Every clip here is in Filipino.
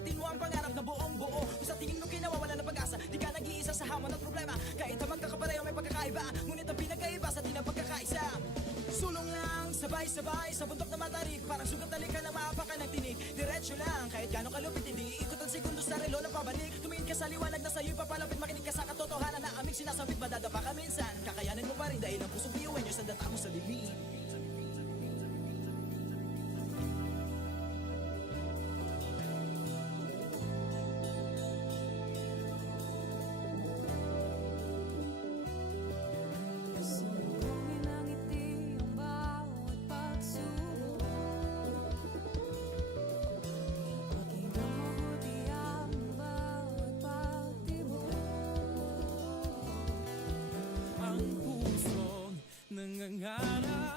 abutin mo ang pangarap na buong buo. Kung sa tingin mo kinawawala ng pag-asa, di ka nag-iisa sa hamon at problema. Kahit na magkakapareho may pagkakaiba, ngunit ang pinagkaiba sa di na pagkakaisa. Sulong lang, sabay-sabay sa bundok na matarik, parang sugat na lika na maapakan ng tinig. Diretso lang, kahit gano'ng kalupit, hindi ikot ang segundo sa relo na pabalik. Tumingin ka sa liwanag na sa'yo'y papalapit, makinig ka sa katotohanan na aming sinasabit. Madadapa ka minsan, kakayanin mo pa rin dahil ang pusong biyuin nyo sa data mo sa limit. Sumbungin ang ngiti ang bawat pagsubok. Pakinggan mabuti ang bawat pagtibok. Ang pusong nangangarap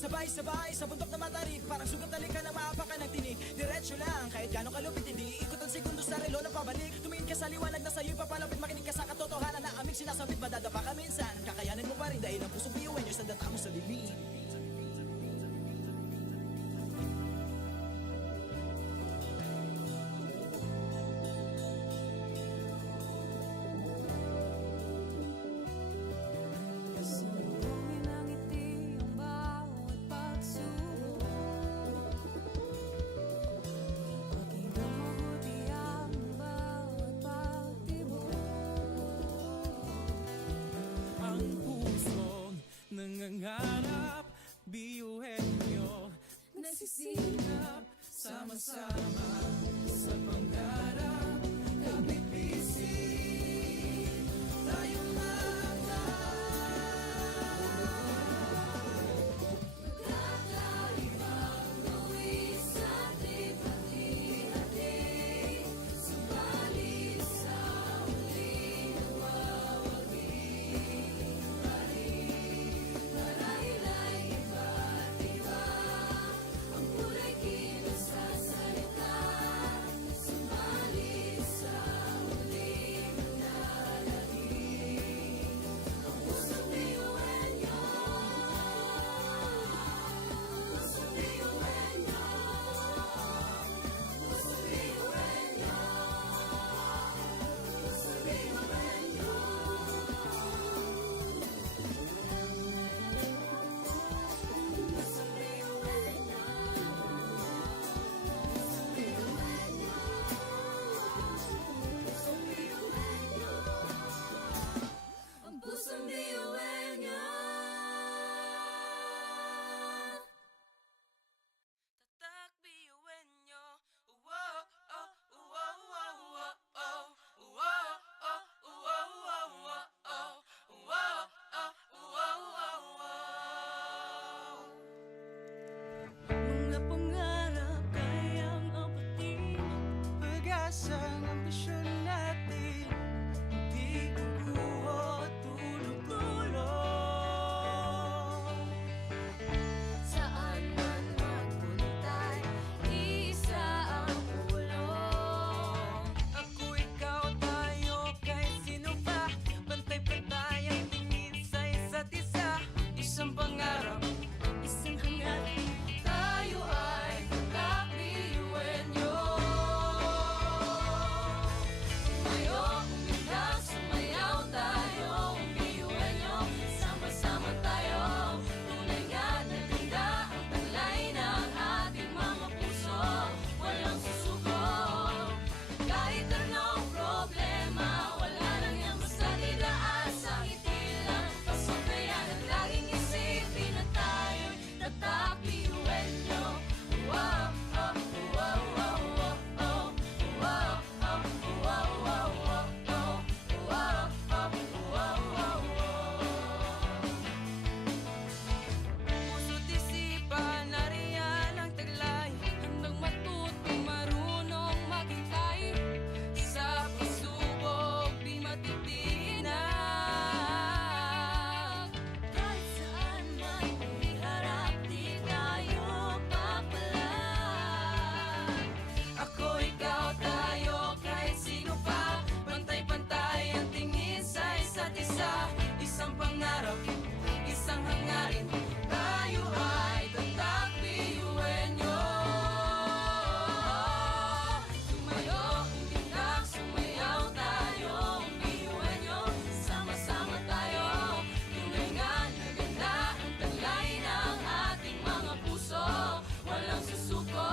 sabay-sabay sa bundok na matarik. Parang sugat talikan na maapakan ng tinig. Diretso lang, kahit gano'ng kalupit hindi ikot ang segundo sa relo na pabalik. Tumingin ka sa liwanag na sa'yo'y papalapit. Makinig ka sa katotohanan na aming sinasabit. Madadapa ka minsan, kakayanin mo pa rin dahil ang pusong biyuin nyo sa data mo sa dilim. Pasalubungin ng ngiti ang bawat pagsubok. Pakinggan mabuti ang bawat pagtibok. Ang pusong nangangarap, biyuhin nyo, nagsisikap, sama-sama sa pangarap. Kapit bisig, tayo mga Kakaibang luwis at hati-hati. Subalit sa huling nawawagi. Marahil ay iba't iba ang kulay kinasasalita. Subalit sa huling nanalagi. Ang pusong biyuhin niyo. Pusong biyuhin niyo. Pusong biyuhin niyo. Pusong biyuhin niyo. Pusong biyuhin niyo. Pusong biyuhin niyo. Pusong biyuhin niyo. Ang pusong biyuhin niyo. tatak biyuhin nyo. Wow, oh, wow, wow, wow, oh. Wow, oh, wow, wow, wow, oh. Wow, oh, wow, wow, wow. Mga pangarap kayang abutin, pag-asang ambisyon natin, di kukuha tulong-tulong. Saan man magpuntay, isa ang ulong. Ako, ikaw, tayo, kahit sino pa, pantay-pantay ang tingin sa isa't isa. Isang pangarap, Isang hangarin, tayo ay kakabiyuhin niyo. Tumayo, umigas, sumayaw tayo, biyuhin niyo. Sama-sama tayo, tunay nga na ganda ang taglay ng ating mga puso. Walang susuko, kahit anong problema, wala lang yan basta didaan sa ngiti lang. Pasok na yan at laging isipin na tayo'y tatak biyuhin niyo. Wow, oh, wow, wow, wow, oh. Wow, oh, wow, wow, wow, oh. Wow, oh, wow, wow, wow. puso't isipan, nariyan ang taglay. Handang matutong marunong maghintay. Sa pagsubok, di matitinag. Kahit saan man iharap, di tayo papalag. Ako, ikaw, tayo, kahit sino pa, pantay-pantay ang tingin sa isa't isa. Isang pangarap, isang hangarin, tayo ay tatak biyuhin nyo. Tumayo, umiyak, sumayaw tayo, biyuhin niyo. Sama-sama tayo, tunay nga na ganda ang taglay ng ating mga puso. Walang susuko,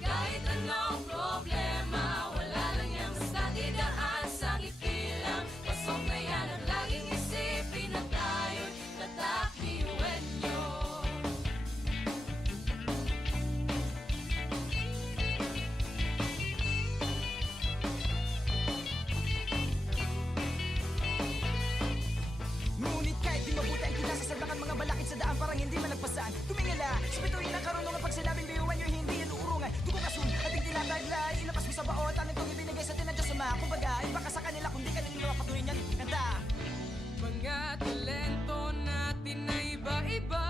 kahit anong problema, wala lang yan basta didaan sa ngiti lang. Pasok na yan at laging isipin na tayo'y tatak biyuhin niyo. Ngunit kahit di mabuti ang kinasasadlakan mga balakid sa daan parang hindi malagpasan. Tumingala, sa bituin ng karunungan pag sinabing biyuhan nyo hindi yan uurungan. Dugo kasun, ating tinataglay, ilapas mo sa baon, tanong itong ibinigay sa tinadya sa mga. Kumbaga, iba ka sa kanila kundi ka nila patuloy niyan. Kanta! Mga talento natin na iba-iba.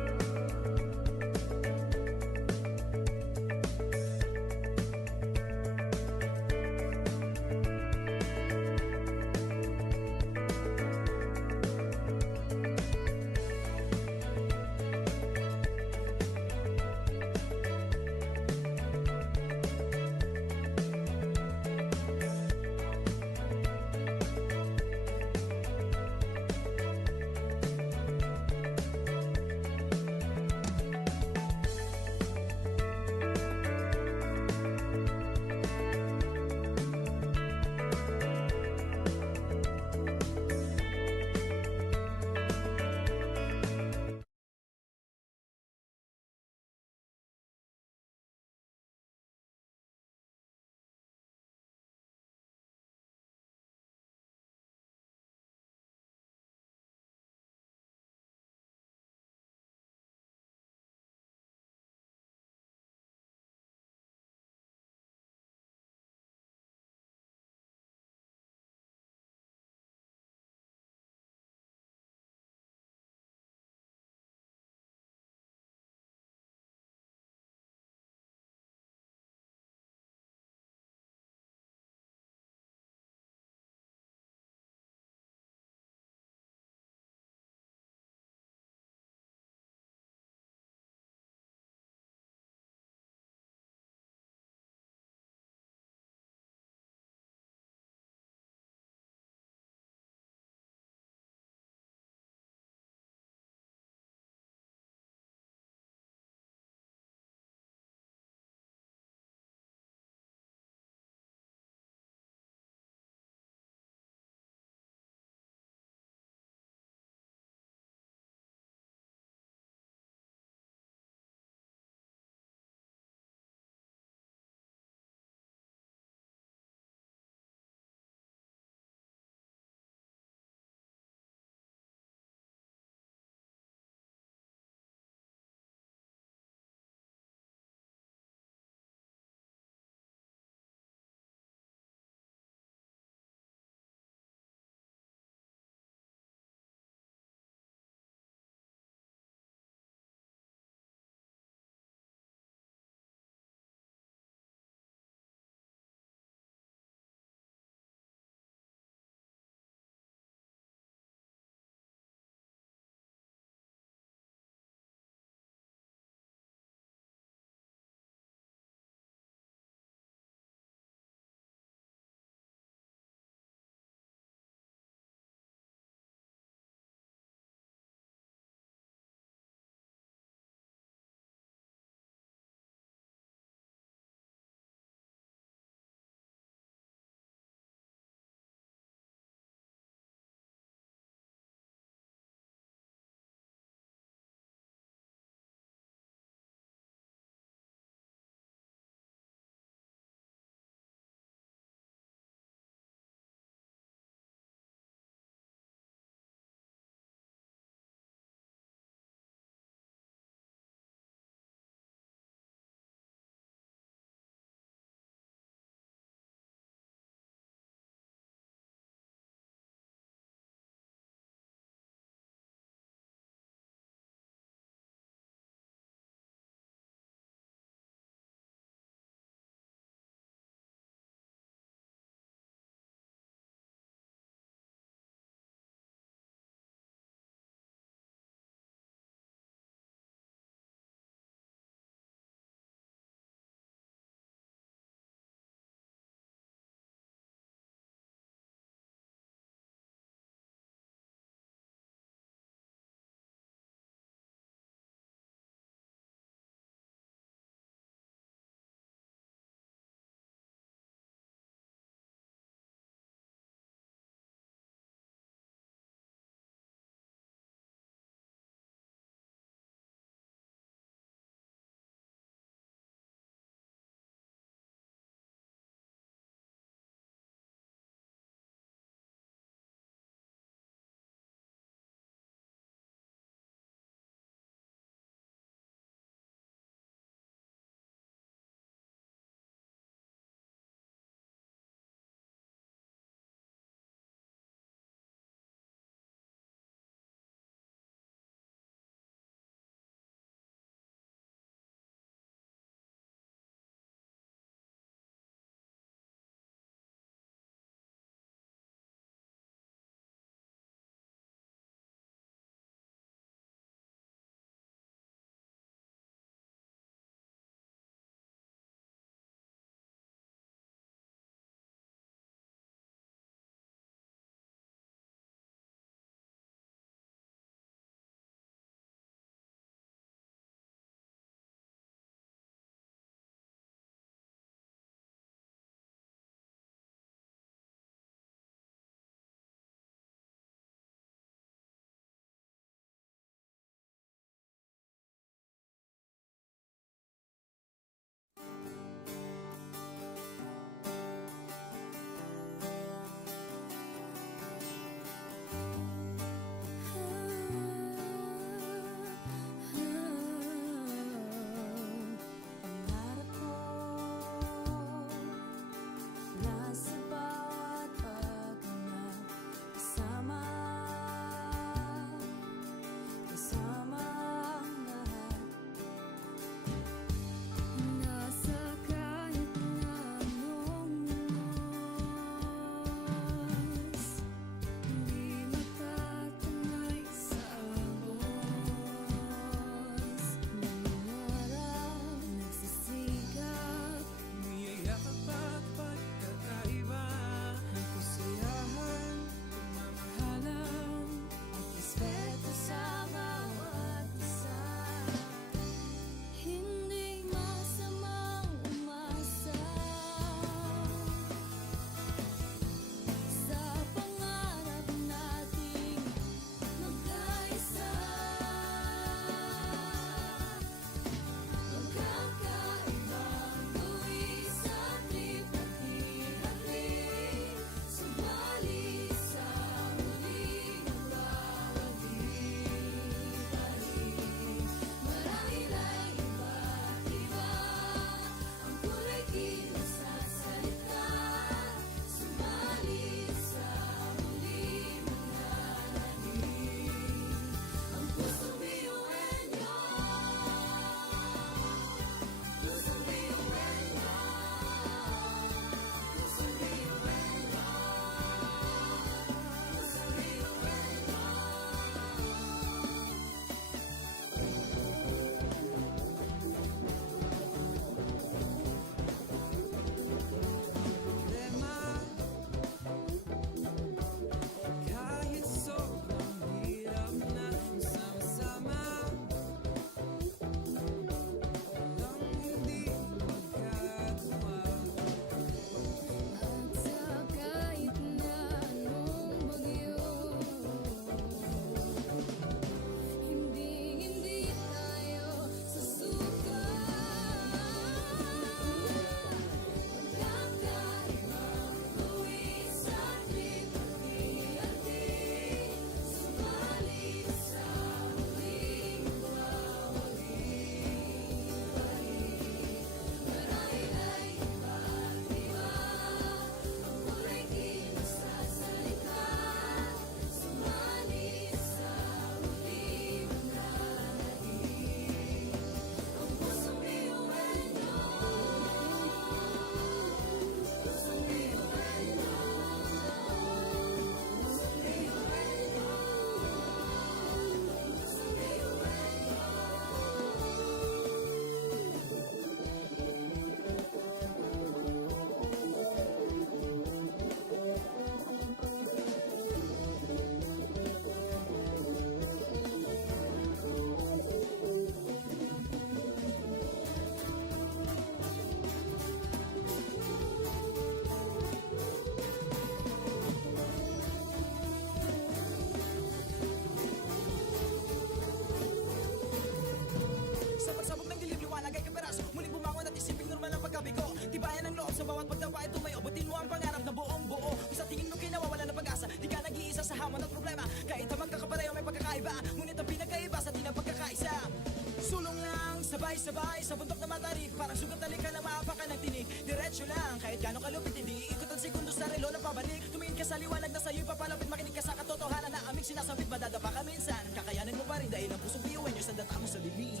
sabay-sabay sa bundok na matarik. Parang sugat na ka lang maapakan ng tinig. Diretso lang, kahit gano'ng kalupit hindi ikot ang segundo sa relo na pabalik. Tumingin ka sa liwanag na sa'yo'y papalapit. Makinig ka sa katotohanan na aming sinasabit. Madadapa ka minsan, kakayanin mo pa rin dahil ang pusong biyuin nyo sa data mo sa dilim.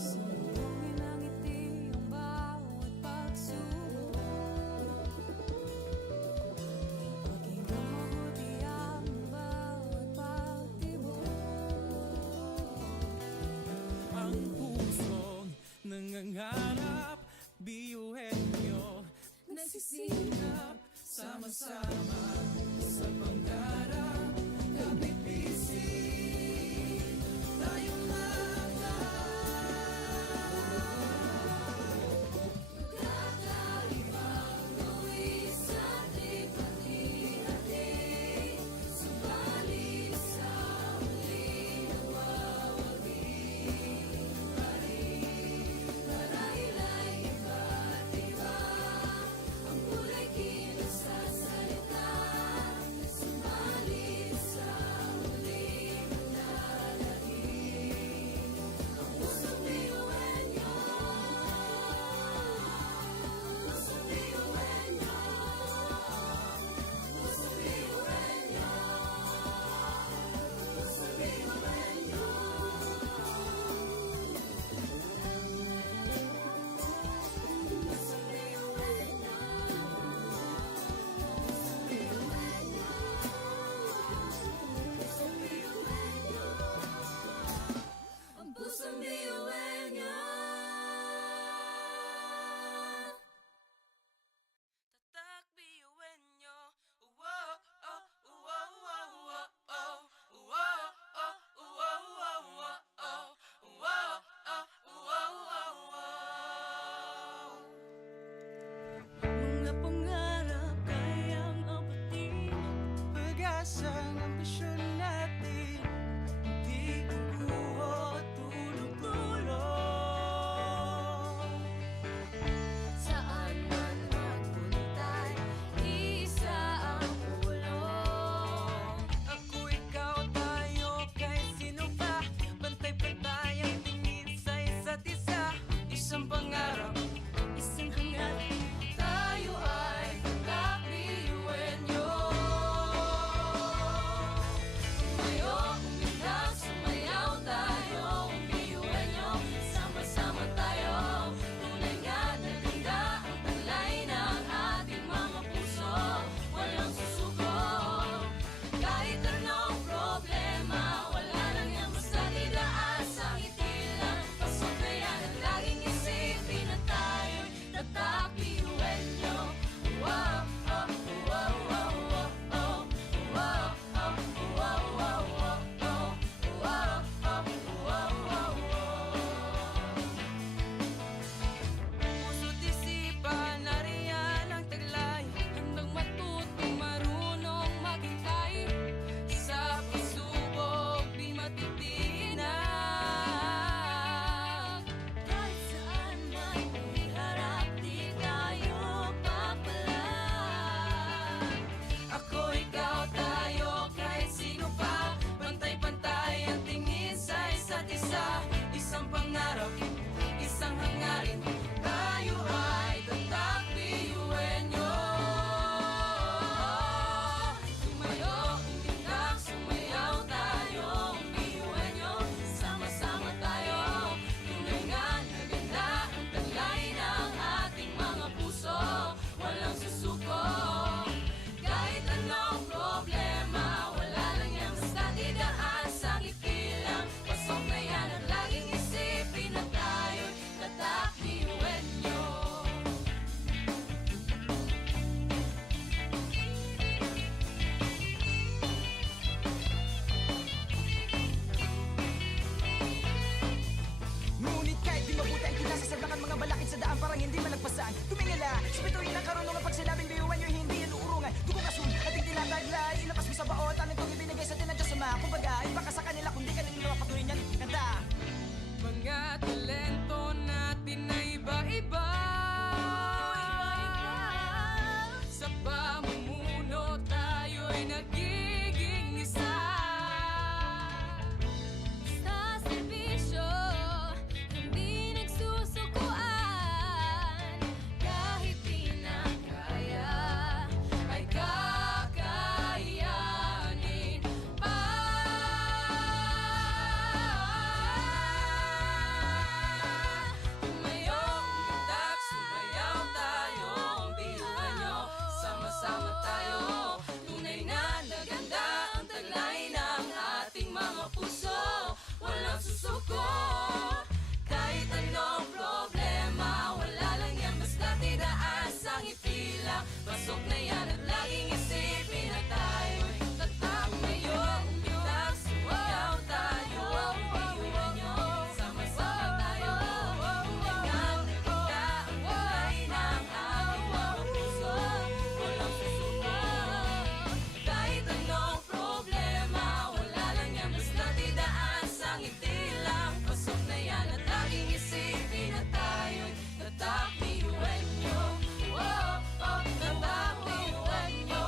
Sumbongin ang ngiti ang bawat pagsubok. Pakinggan mabuti ang bawat pagtibok. Ang pusong nangangarap, biyuhin nyo, nagsisikap, sama-sama sa pangarap. Kapit bisig, tayong Kakaibang luwi sa ating pati-hati. Subalit sa huli nawawagi pa rin. Marahil ay iba't iba ang kulay kilos sa salita. Subalit lang. Pasok na yan at laging isipin na tayo'y tatak ngayon. Umitak, sumayaw tayo, biyuhan nyo, sama-sama tayo. Tulingan na kita ang kulay ng ating mga puso. Walang susuko. Kahit anong problema, wala lang yan, basta't idaan sa ngiti lang. Pasok na yan at laging isipin na tayo'y tatak, biyuhan nyo. Tatak, biyuhan nyo.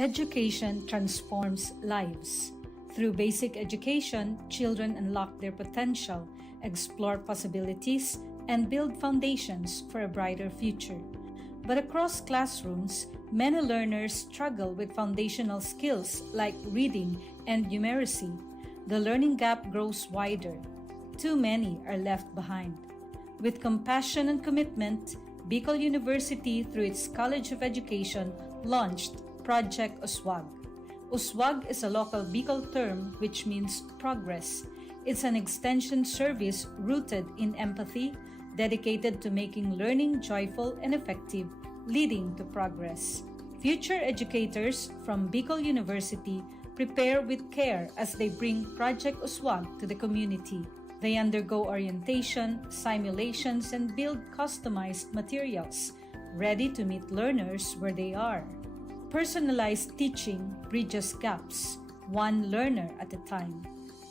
Education transforms lives. Through basic education, children unlock their potential, explore possibilities, and build foundations for a brighter future. But across classrooms, many learners struggle with foundational skills like reading and numeracy. The learning gap grows wider. Too many are left behind. With compassion and commitment, Bicol University, through its College of Education, launched Project Uswag. Uswag is a local Bicol term which means progress. It's an extension service rooted in empathy, dedicated to making learning joyful and effective, leading to progress. Future educators from Bicol University prepare with care as they bring Project Uswag to the community. They undergo orientation, simulations, and build customized materials, ready to meet learners where they are. Personalized teaching bridges gaps, one learner at a time.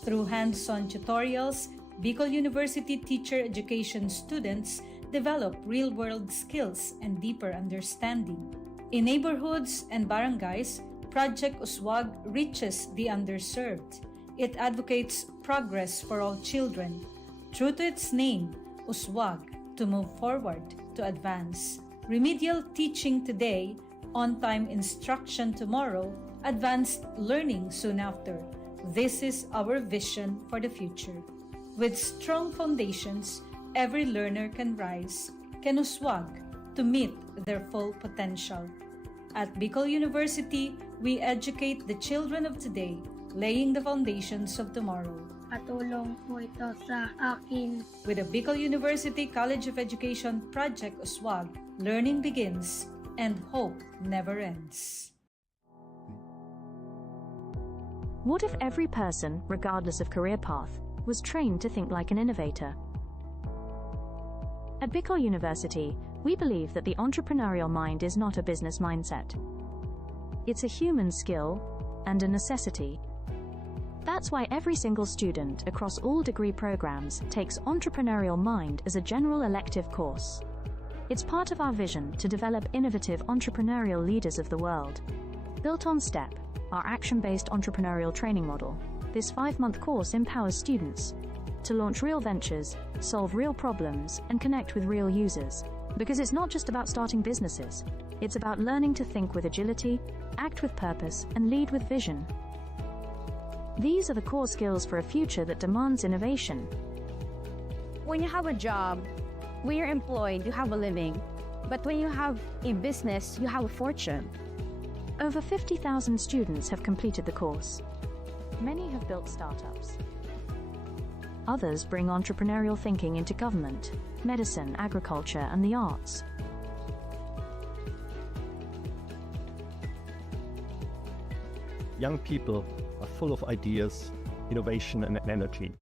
Through hands-on tutorials, Bicol University teacher education students develop real-world skills and deeper understanding. In neighborhoods and barangays, Project Uswag reaches the underserved. It advocates progress for all children. True to its name, Uswag, to move forward, to advance. Remedial teaching today, on-time instruction tomorrow, advanced learning soon after. This is our vision for the future. With strong foundations, every learner can rise, can uswag to meet their full potential. At Bicol University, we educate the children of today, laying the foundations of tomorrow. Patulong po ito sa akin. With the Bicol University College of Education Project Uswag, learning begins and hope never ends. What if every person, regardless of career path, was trained to think like an innovator? At Bicol University, we believe that the entrepreneurial mind is not a business mindset. It's a human skill and a necessity. That's why every single student across all degree programs takes Entrepreneurial Mind as a general elective course. It's part of our vision to develop innovative entrepreneurial leaders of the world. Built on STEP, our action-based entrepreneurial training model, this 5-month course empowers students to launch real ventures, solve real problems, and connect with real users. Because it's not just about starting businesses, it's about learning to think with agility, act with purpose, and lead with vision. These are the core skills for a future that demands innovation. When you have a job, when you're employed, you have a living. But when you have a business, you have a fortune. Over 50,000 students have completed the course. Many have built startups. Others bring entrepreneurial thinking into government, medicine, agriculture, and the arts. Young people are full of ideas, innovation, and energy.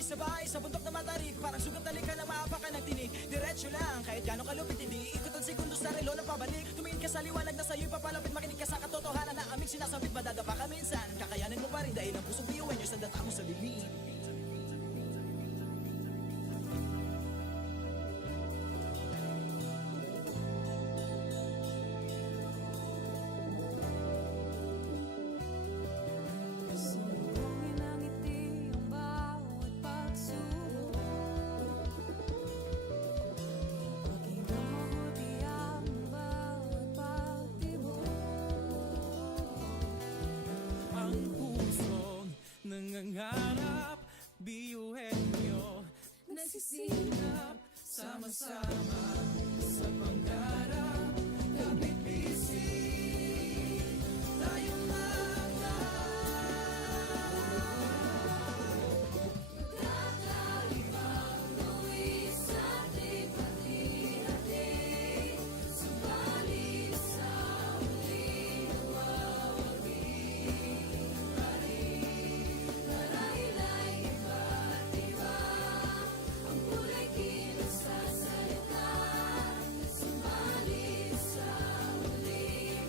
sabay-sabay sa bundok na matarik. Parang sugat na likha na maapakan ng tinig. Diretso lang, kahit gano'ng kalupit, hindi ikot ang segundo sa relo na pabalik. Tumingin ka sa liwanag na sa'yo'y papalapit. Makinig ka sa katotohanan na aming sinasabit. Madadapa ka minsan, kakayanin mo pa rin dahil ang pusong biyuhan nyo sa data mo sa bibig. Sumbongin ang ngiti ang bawat pagsubok. Pakinggan mabuti ang bawat pagtibok. Ang pusong nangangarap, biyuhin nyo, nagsisikap, sama-sama sa pangarap. Kapit bisig, tayong mga Kakaibang luwis ating pati-hati. Subalit sa huling nawawagi. Marahil ay iba't iba ang kulay kilos sa salita. Subalit sa huling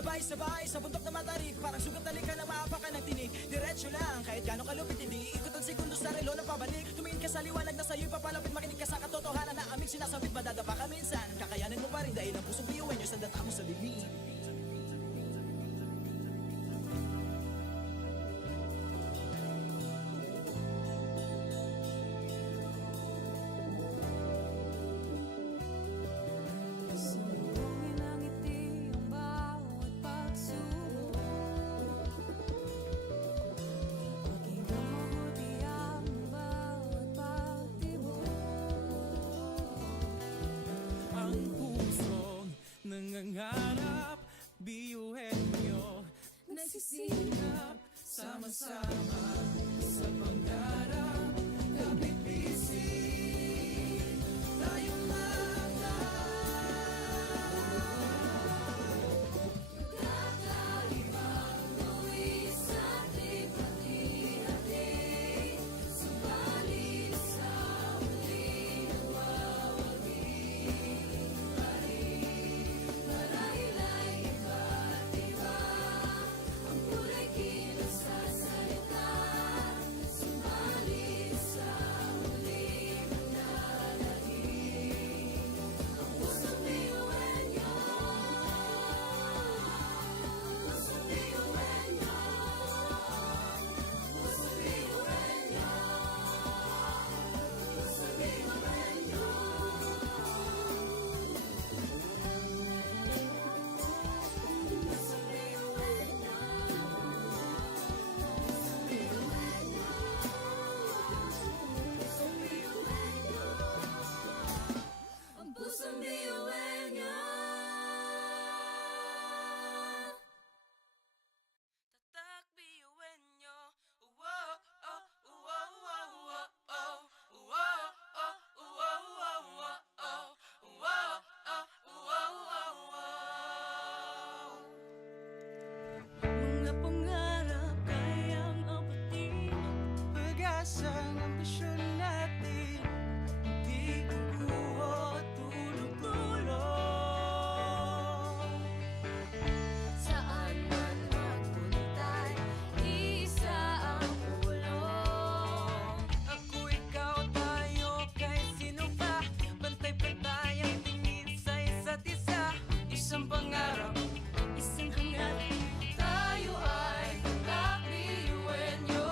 sabay-sabay sa bundok na matarik. Parang sugat na lika ng maapakan ng tinig. Diretso lang, kahit gano'ng kalupit hindi ikot ang segundo sa relo na pabalik. Tumingin ka sa liwanag na sa'yo'y papalapit. Makinig ka sa katotohanan na aming sinasabit. Madadapa ka minsan, kakayanin mo pa rin dahil ang pusong biyuin nyo sa data mo sa bibig. Sumbungin ang ngiti ang bawat pagsubok. Pakinggan mabuti ang bawat pagtibok. Ang pusong nangangarap, biyuhin nyo, nagsisikap, sama-sama sa pangarap. Kapit bisig, tayong Kakaibang luwis at hati-hati. Subalit sa huli nawawagi pa rin. Marahil ay iba't iba ang kulay kilos sa salita. Subalit sa huli manlalangin ang pusong biyuin niyo. Pusong biyuin niyo. Pusong biyuin niyo. Pusong biyuin niyo. Pusong biyuin niyo. Pusong biyuin niyo. Ang pusong biyuin niyo. Tatak biyuin nyo. Wow, oh, wow, wow, wow, oh. Wow, oh, wow, wow, wow, oh. Wow, oh, wow, wow, wow. mga pangarap kayang apatin. Pag-asa ng ambisyon natin, hindi kukuha tulog-tulog. Saan man magpuntay, isa ang pulong. Ako, ikaw, tayo, kahit sino pa. Pantay-pantay ang tingin sa isa't isa. Isang pangarap, Isang hangarin, tayo ay tatak biyuin niyo.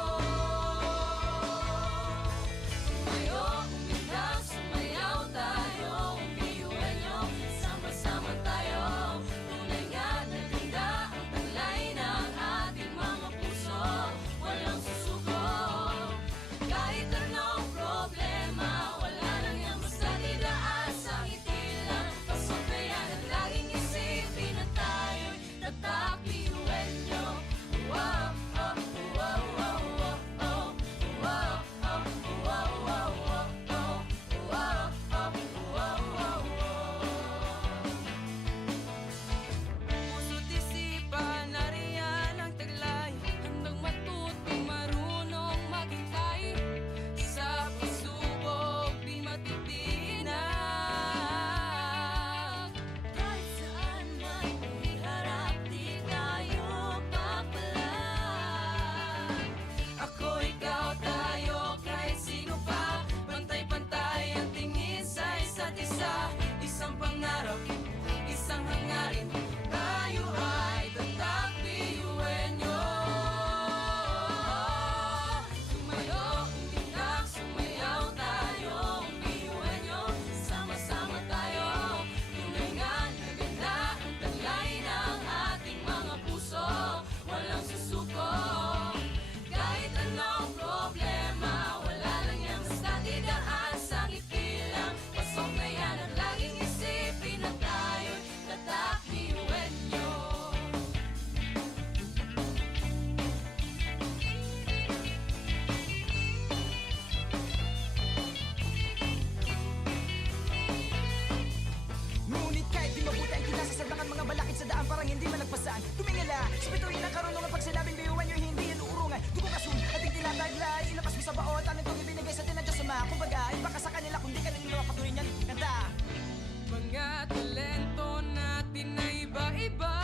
Sumayo, umilag, sumayaw tayo, biyuin niyo. Sama-sama tayo, tunay nga na ganda ang taglay ng ating mga puso. Walang susuko, kahit anong problema, wala lang yan basta didaan sa ngiti lang. Pasabayan at laging isipin na tayo'y tatak biyuin niyo. Wow, oh, wow, wow, wow, oh. Wow, oh, wow, wow, wow, oh. Wow, oh, wow, wow, wow. puso't isipan, nariyan ang taglay. Handang matuto, marunong maghintay. Sa pagsubok, di matitinag. Kahit saan man iharap, di tayo papalag. Ako, ikaw, tayo, kahit sino pa. Pantay-pantay ang tingin sa isa't isa. Isang pangarap, isang hangarin. Tayo ay tatak biyuin nyo. Sumayo, umilag, sumayaw tayo, biyuin niyo. Sama-sama tayo, tunay nga na ganda ang taglay ng ating mga puso. Walang susuko, kahit anong problema, wala lang yan basta didaan sa ngiti lang. Pasok na yan at laging isipin na tayo'y tatak biyuin niyo. Ngunit kahit di mabuti ang kinasasabakan mga balakid sa daan parang hindi malagpasan. Tumingala, sa bituin ng karunungan pag sinabing biyuan nyo hindi yan uurungan. Dugo kasun, ating tinataglay, ilapas mo sa baot, anong itong ibinigay sa tinadya sa mga. Kumbaga, iba ka sa kanila kung di ka nila mapatuloy niyan. Kanta! Mga talento natin na iba-iba.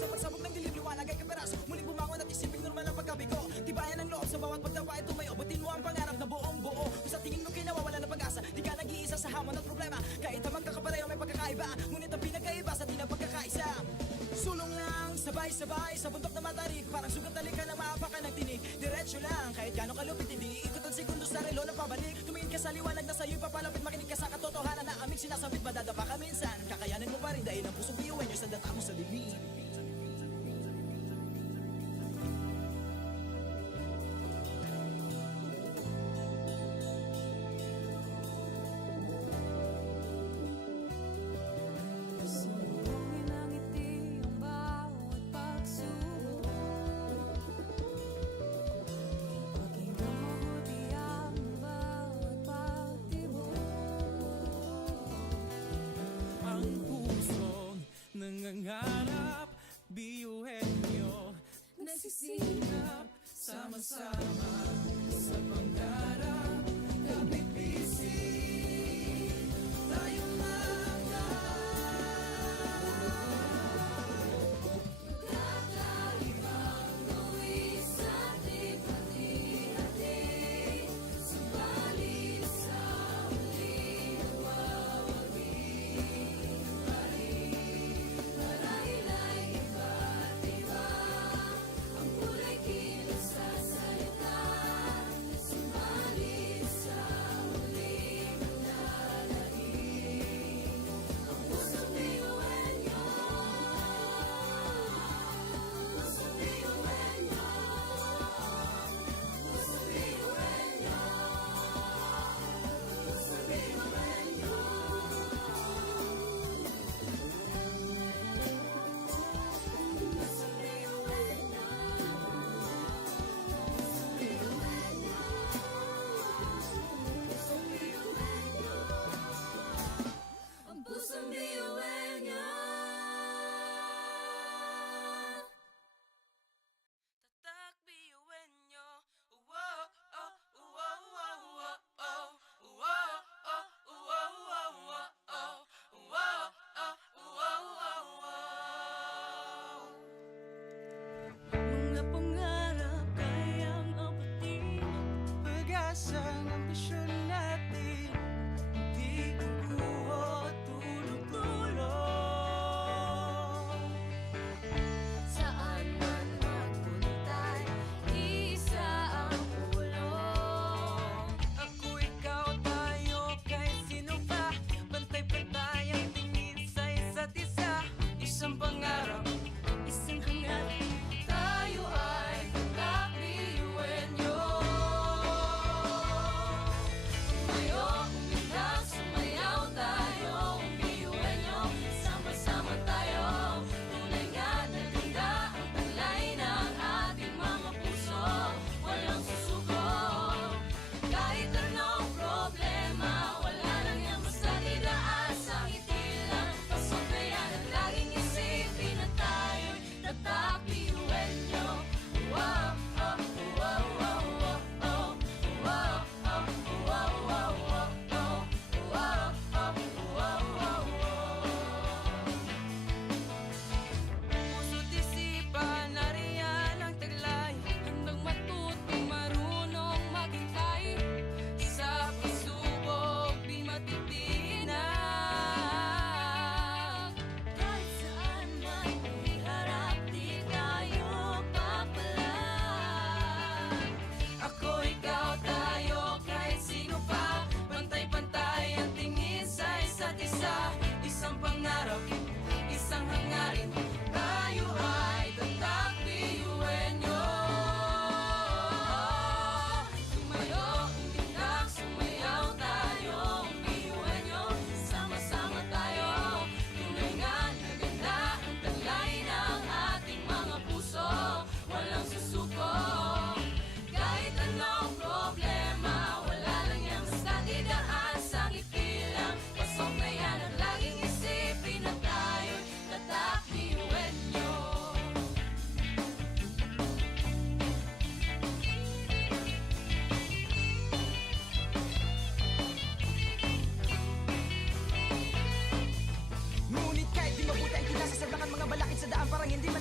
Sa pagsabog ng dilim, liwanag ay kaperaso. Muling bumangon at isiping normal ang pagkabigo. Tibayan ang loob sa bawat pagtawa ay tumayo. Batin mo ang pangarap na buong buo. Kung sa tingin mo kinawawala ng pag-asa, di ka nag-iisa sa hamon at problema. Kahit ang magkakapareho may pagkakaiba, ngunit ang pinagkaiba sa di na pagkakaisa. Sulong lang, sabay-sabay sa bundok na matarik. Parang sugat na lika na maapakan ng tinig. Diretso lang, kahit gano'ng kalupit, hindi ikot ang segundo sa relo na pabalik. Tumingin ka sa liwanag na sa'yo'y papalapit. Makinig ka sa katotohanan na aming sinasabit. Madadapa ka minsan, kakayanin mo pa rin dahil ang pusong biyuin nyo sa data mo sa dilim. Sumbongin ang ngiti ang bawat pagsubok. Pakinggan mabuti ang bawat pagtibok. Ang pusong nangangarap, biyuhin nyo, Nagsisikap sama-sama sa pangarap. Kapit bisig, tayo Kakaibang tuwis sa ating pati-hati. Subalit sa huli nagwawagi pa rin. Marahil ay iba't iba ang kulay kilos sa salita. Subalit sa huli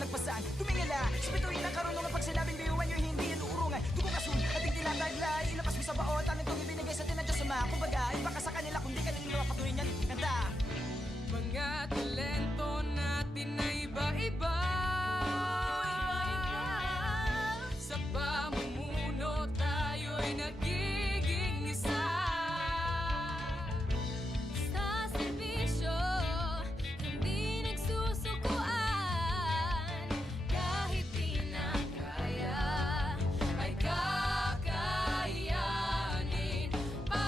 malagpasan Tumingala, sa bituin ng karunong ng pagsinabing biyuan nyo hindi yan uurungan Dugo kasun, ating tinataglay Ilapas mo sa baot, amin kong ibinigay sa tinadyo sa mga Kumbaga, iba ka sa kanila kung di ka nila patuloy niyan kanta Mga talento natin na iba-iba Sa pamumuno tayo'y nagiging isa Sa serbisyo, hindi nagsusukuan Kahit di na kaya, ay kakayanin pa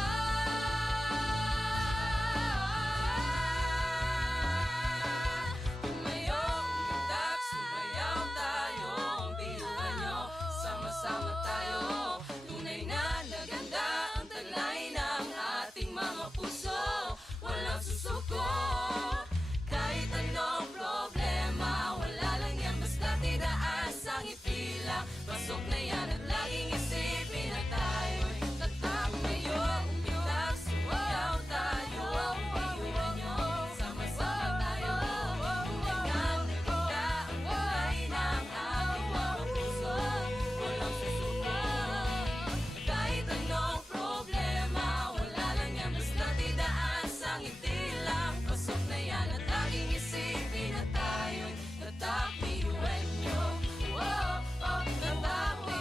Tumayo, umundag, sumayaw tayo Ang biyuhan nyo, sama-sama tayo Tunay na naganda ang taglay ng ating mga puso Walang susuko Kahit anong problema Wala lang yan basta tidaas ang ipila Pasok na yan at laging isipin na tayo'y tatak ngayon Umundag, sumayaw tayo Ang biyuhan nyo, sama-sama tayo Tunay na naganda ang taglay ng ating mga puso Walang susuko Kahit anong problema Wala lang yan basta tidaas ang itilang Pasok na yan at laging isipin na tayo'y tatak biyuhan nyo Tatak biyuhan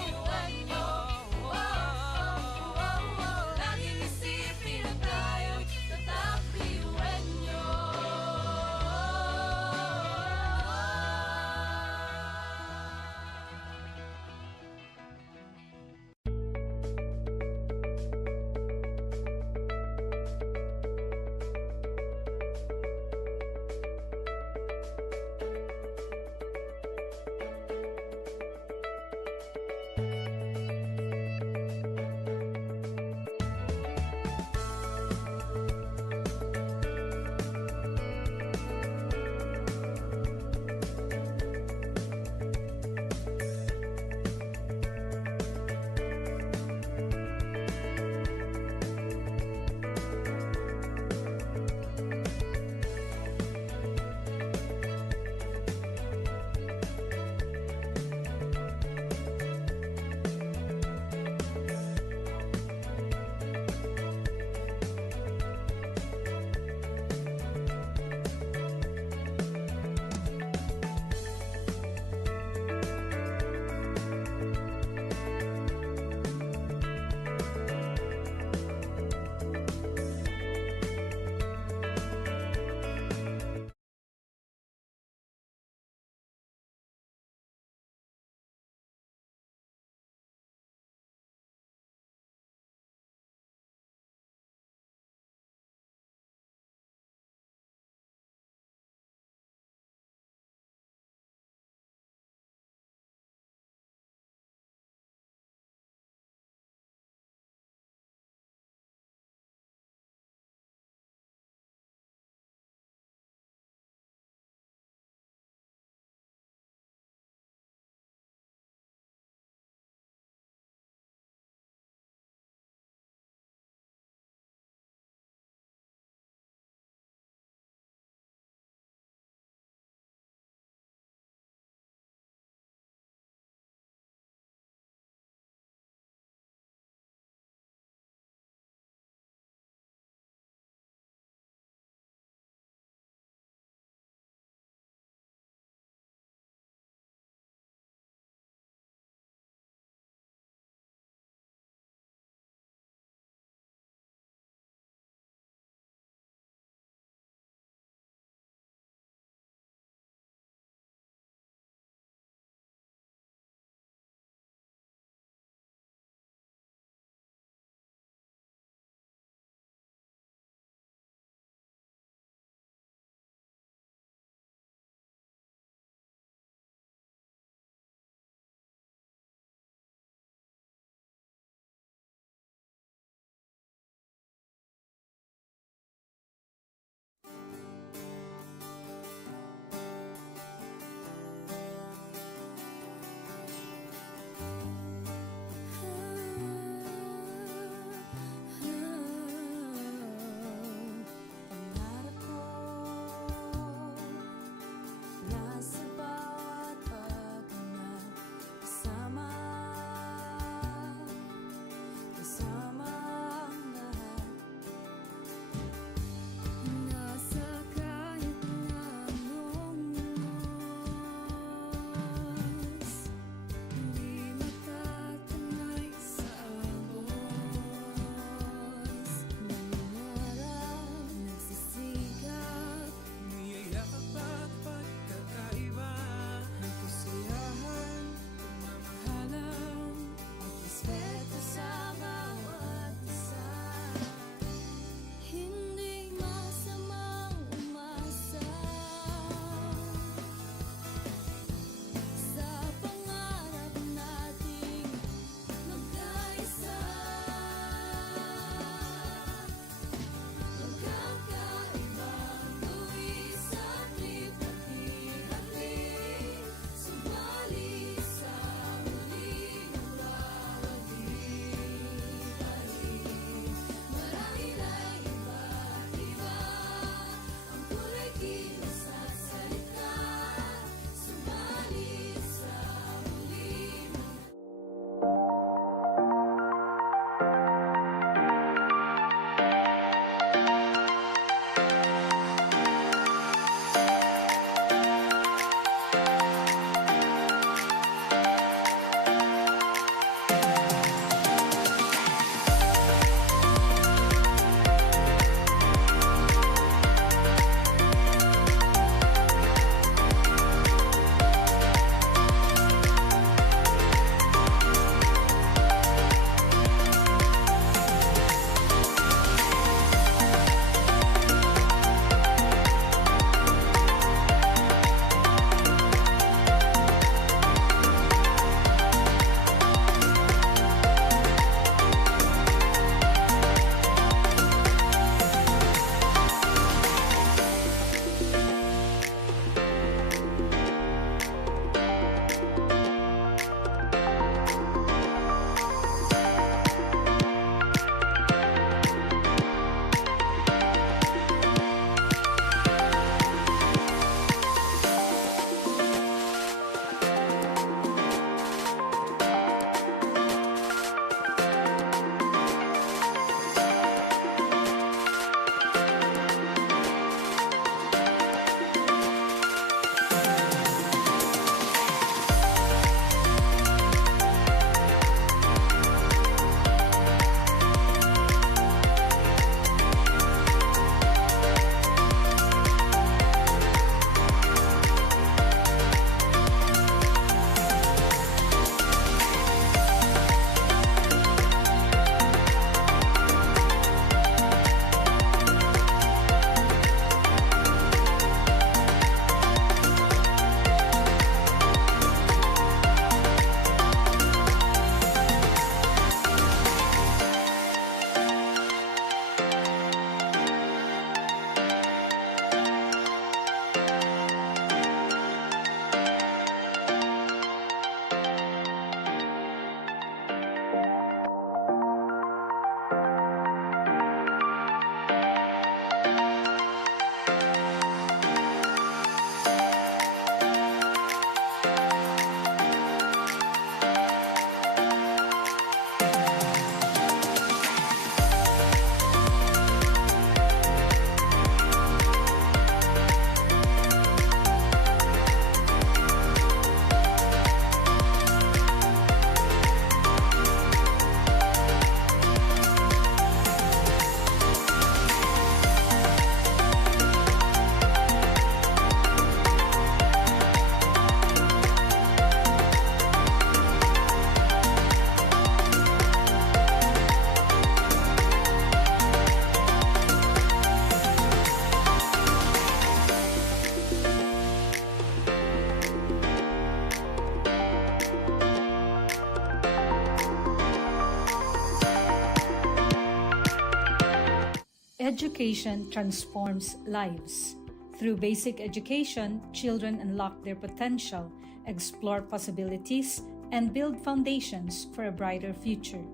Education transforms lives. Through basic education, children unlock their potential, explore possibilities, and build foundations for a brighter future.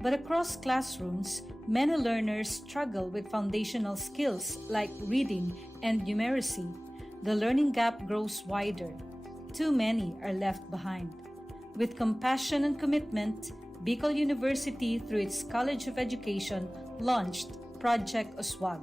But across classrooms, many learners struggle with foundational skills like reading and numeracy. The learning gap grows wider. Too many are left behind. With compassion and commitment, Bicol University, through its College of Education, launched Project Uswag.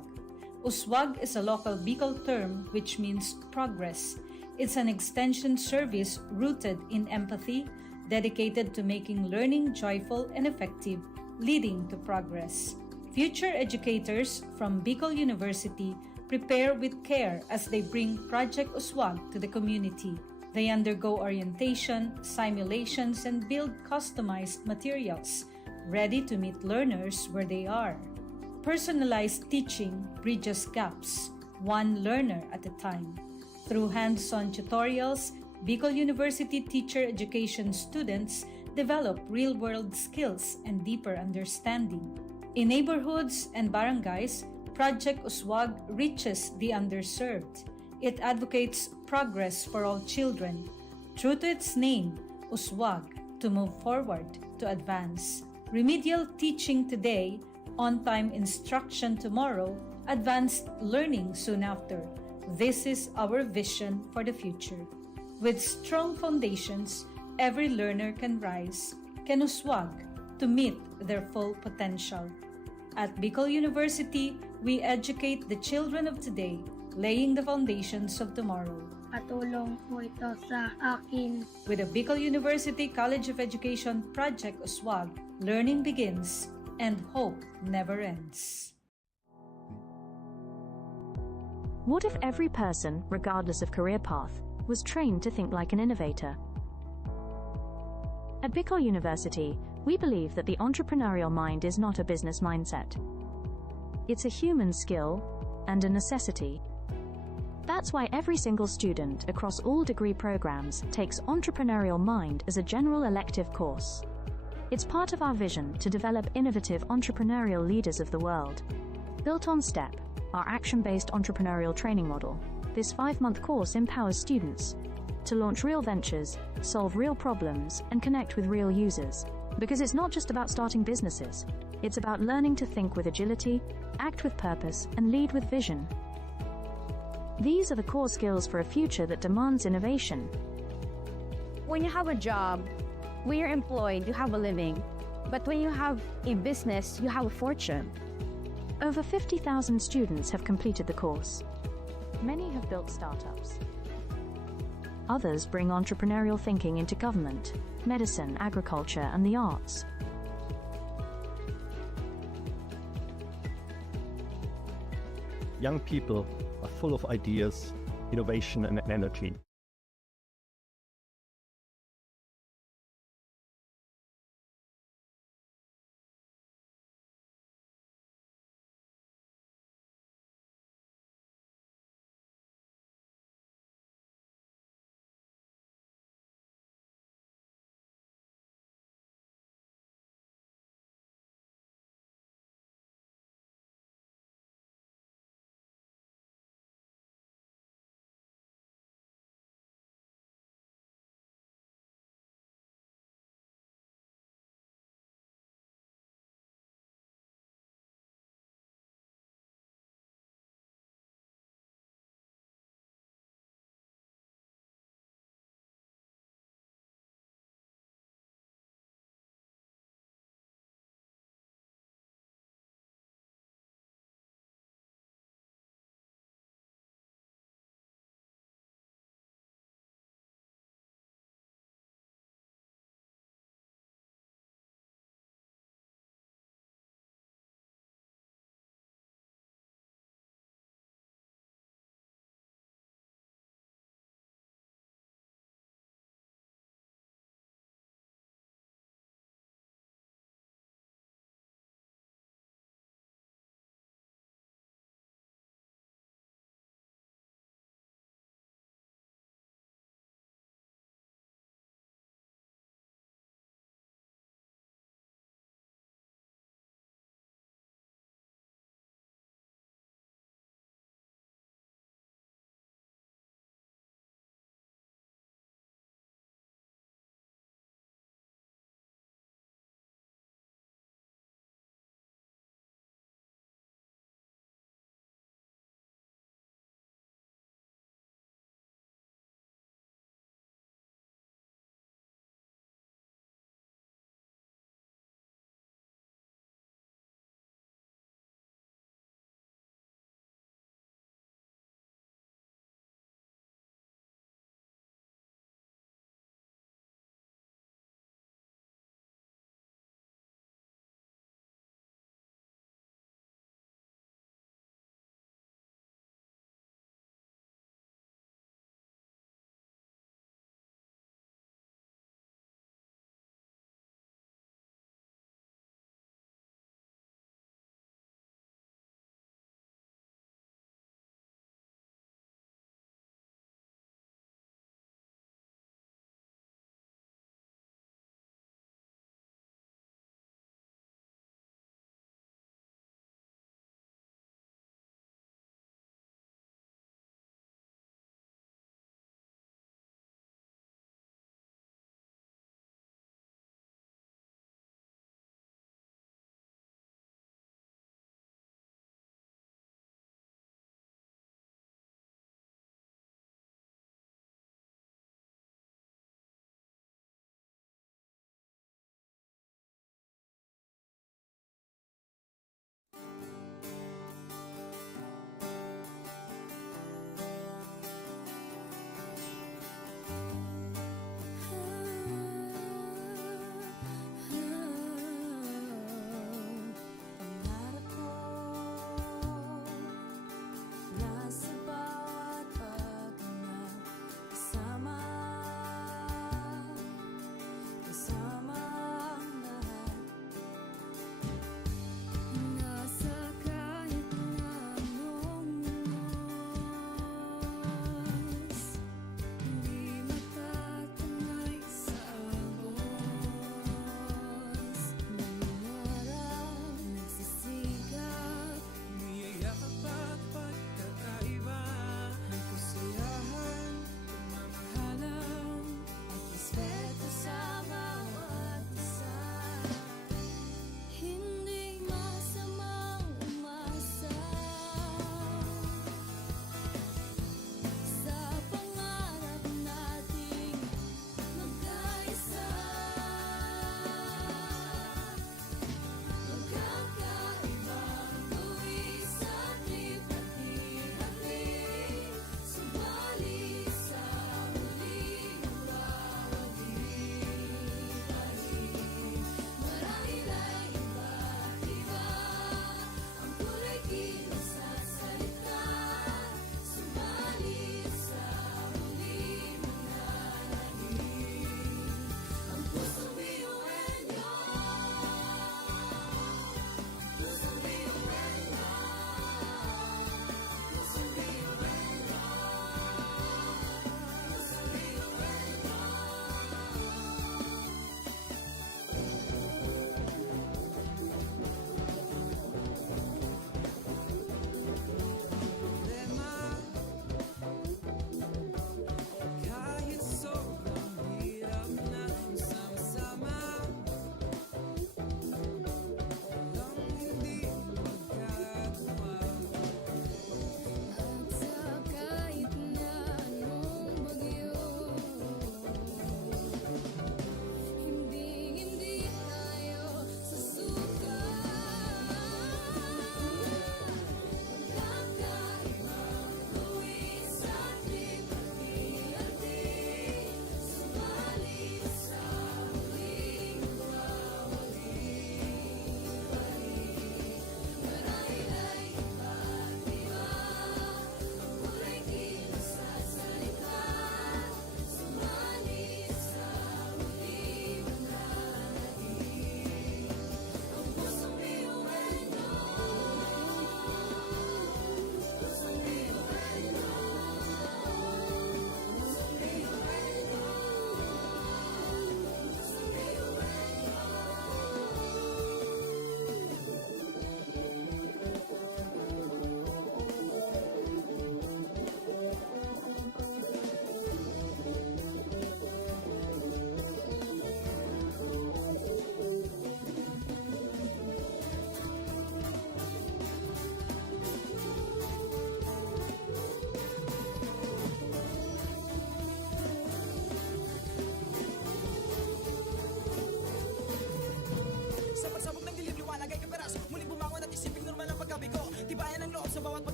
Uswag is a local Bicol term which means progress. It's an extension service rooted in empathy, dedicated to making learning joyful and effective, leading to progress. Future educators from Bicol University prepare with care as they bring Project Uswag to the community. They undergo orientation, simulations, and build customized materials, ready to meet learners where they are. Personalized teaching bridges gaps, one learner at a time. Through hands-on tutorials, Bicol University teacher education students develop real-world skills and deeper understanding. In neighborhoods and barangays, Project Uswag reaches the underserved. It advocates progress for all children. True to its name, Uswag, to move forward, to advance. Remedial teaching today, on-time instruction tomorrow, advanced learning soon after. This is our vision for the future. With strong foundations, every learner can rise, can uswag, to meet their full potential. At Bicol University, we educate the children of today, laying the foundations of tomorrow. Katulong po ito sa akin. With the Bicol University College of Education Project Uswag, learning begins and hope never ends. What if every person, regardless of career path, was trained to think like an innovator? At Bicol University, we believe that the entrepreneurial mind is not a business mindset. It's a human skill and a necessity. That's why every single student across all degree programs takes Entrepreneurial Mind as a general elective course. It's part of our vision to develop innovative entrepreneurial leaders of the world. Built on STEP, our action-based entrepreneurial training model, this 5-month course empowers students to launch real ventures, solve real problems, and connect with real users. Because it's not just about starting businesses, it's about learning to think with agility, act with purpose, and lead with vision. These are the core skills for a future that demands innovation. When you have a job, when you're employed, you have a living. But when you have a business, you have a fortune. Over 50,000 students have completed the course. Many have built startups. Others bring entrepreneurial thinking into government, medicine, agriculture, and the arts. Young people are full of ideas, innovation, and energy.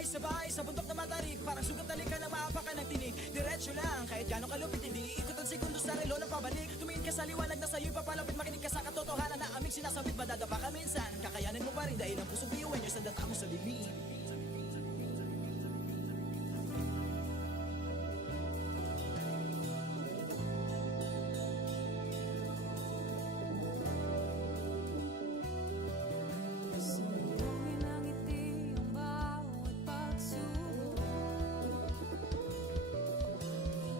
Sabay-sabay sa bundok na matarik, parang sugat na lika ng maapakan ng tinig. Diretso lang, kahit gano'ng kalupit, hindi ikot ang segundo sa relo ng pabalik. Tumingin ka sa liwanag na sa'yo'y papalapit, makinig ka sa katotohanan na aming sinasabit. Madadapa ka minsan, kakayanin mo pa rin dahil ang pusong biyuin nyo sa data mo sa dilim. Sumbongin ang ngiti ang bawat pagsubok.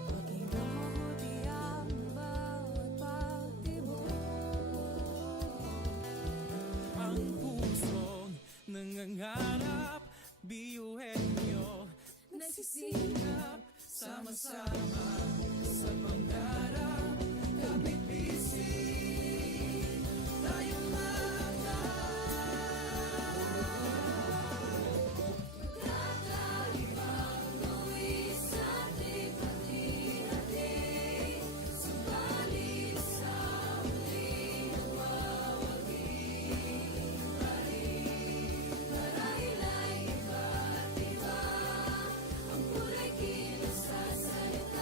Paghinang mabuti ang bawat pagtibok. Ang pusong nangangarap, biyuhin nyo Nagsisikap, sama-sama sa pangarap. Kapit bisig, tayong kakaibang luwis ating hati-hati. Subalit sa muling nagwawagi. Marahil ay iba't iba ang kulay kilos sa salita.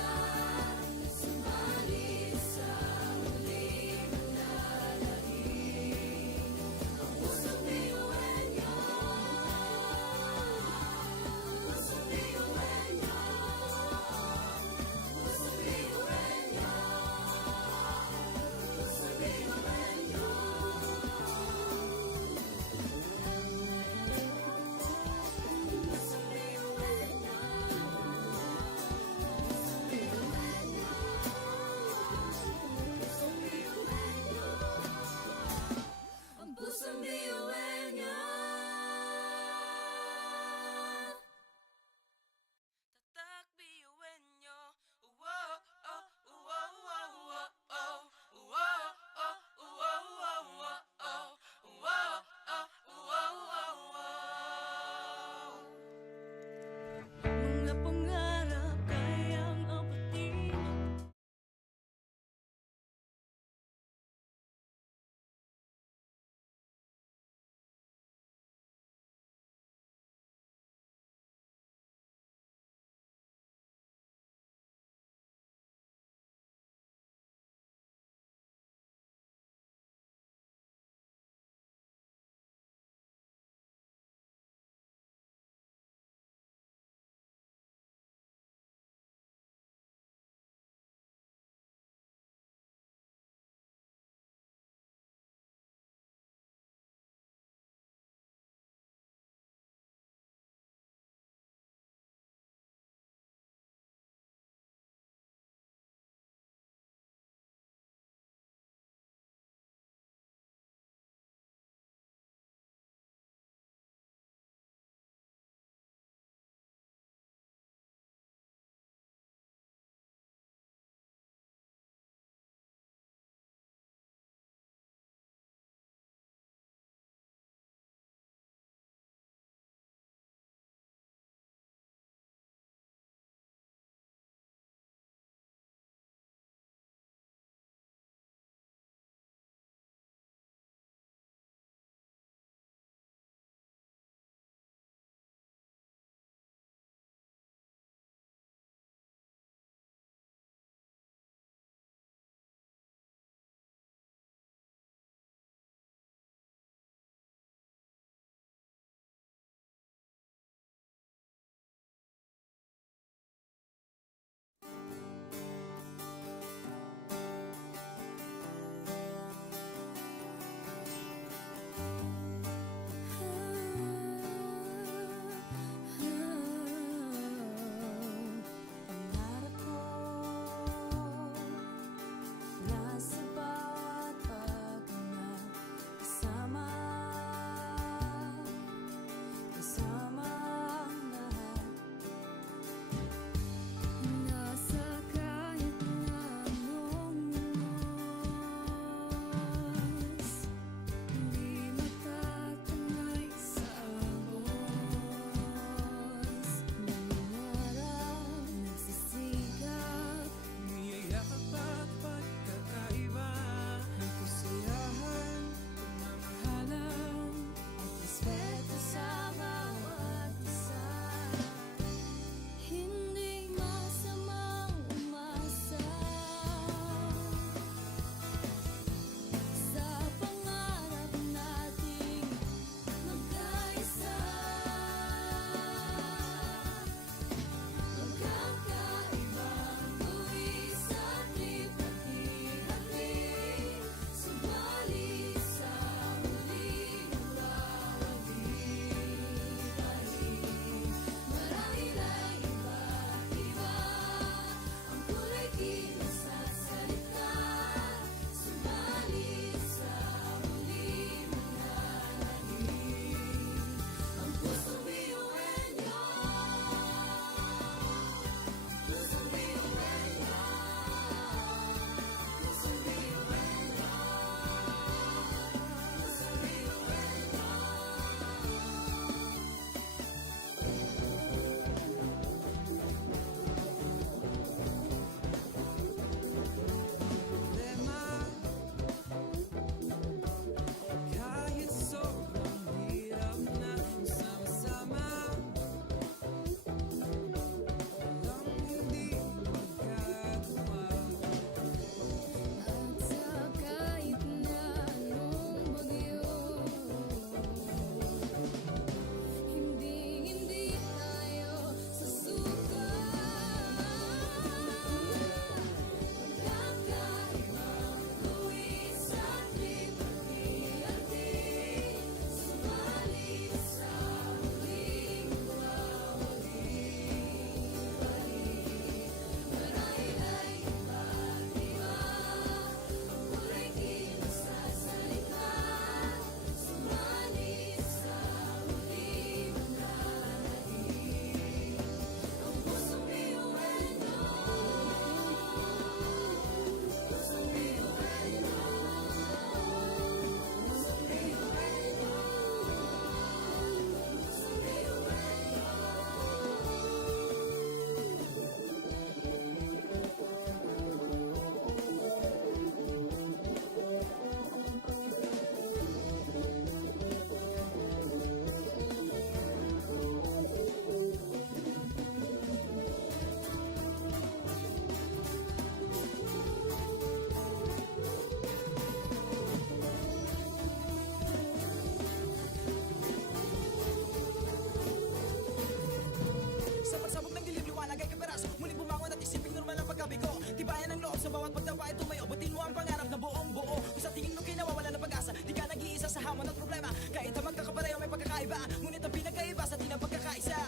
magkakaiba Ngunit ang pinagkaiba sa di na pagkakaisa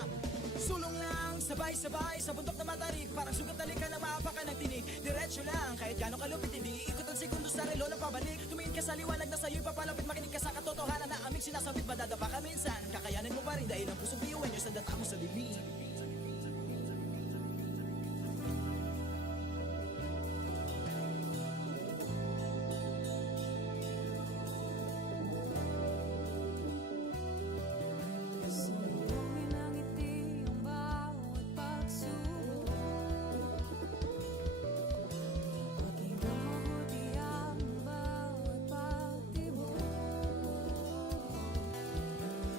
Sulong lang, sabay-sabay sa bundok na matarik Parang sugat na lika na maapakan ng tinig Diretso lang, kahit gano'ng kalupit Hindi iikot ang segundo sa relo na pabalik Tumingin ka sa liwanag na sa'yo'y papalapit Makinig ka sa katotohanan na aming sinasabit Madadapa ka minsan, kakayanin mo pa rin Dahil ang pusong biyuan nyo sa data mo sa dilim Sumulungin ang ngiti ang bawat pagsubok Pakinggang mabuti ang bawat pagtibok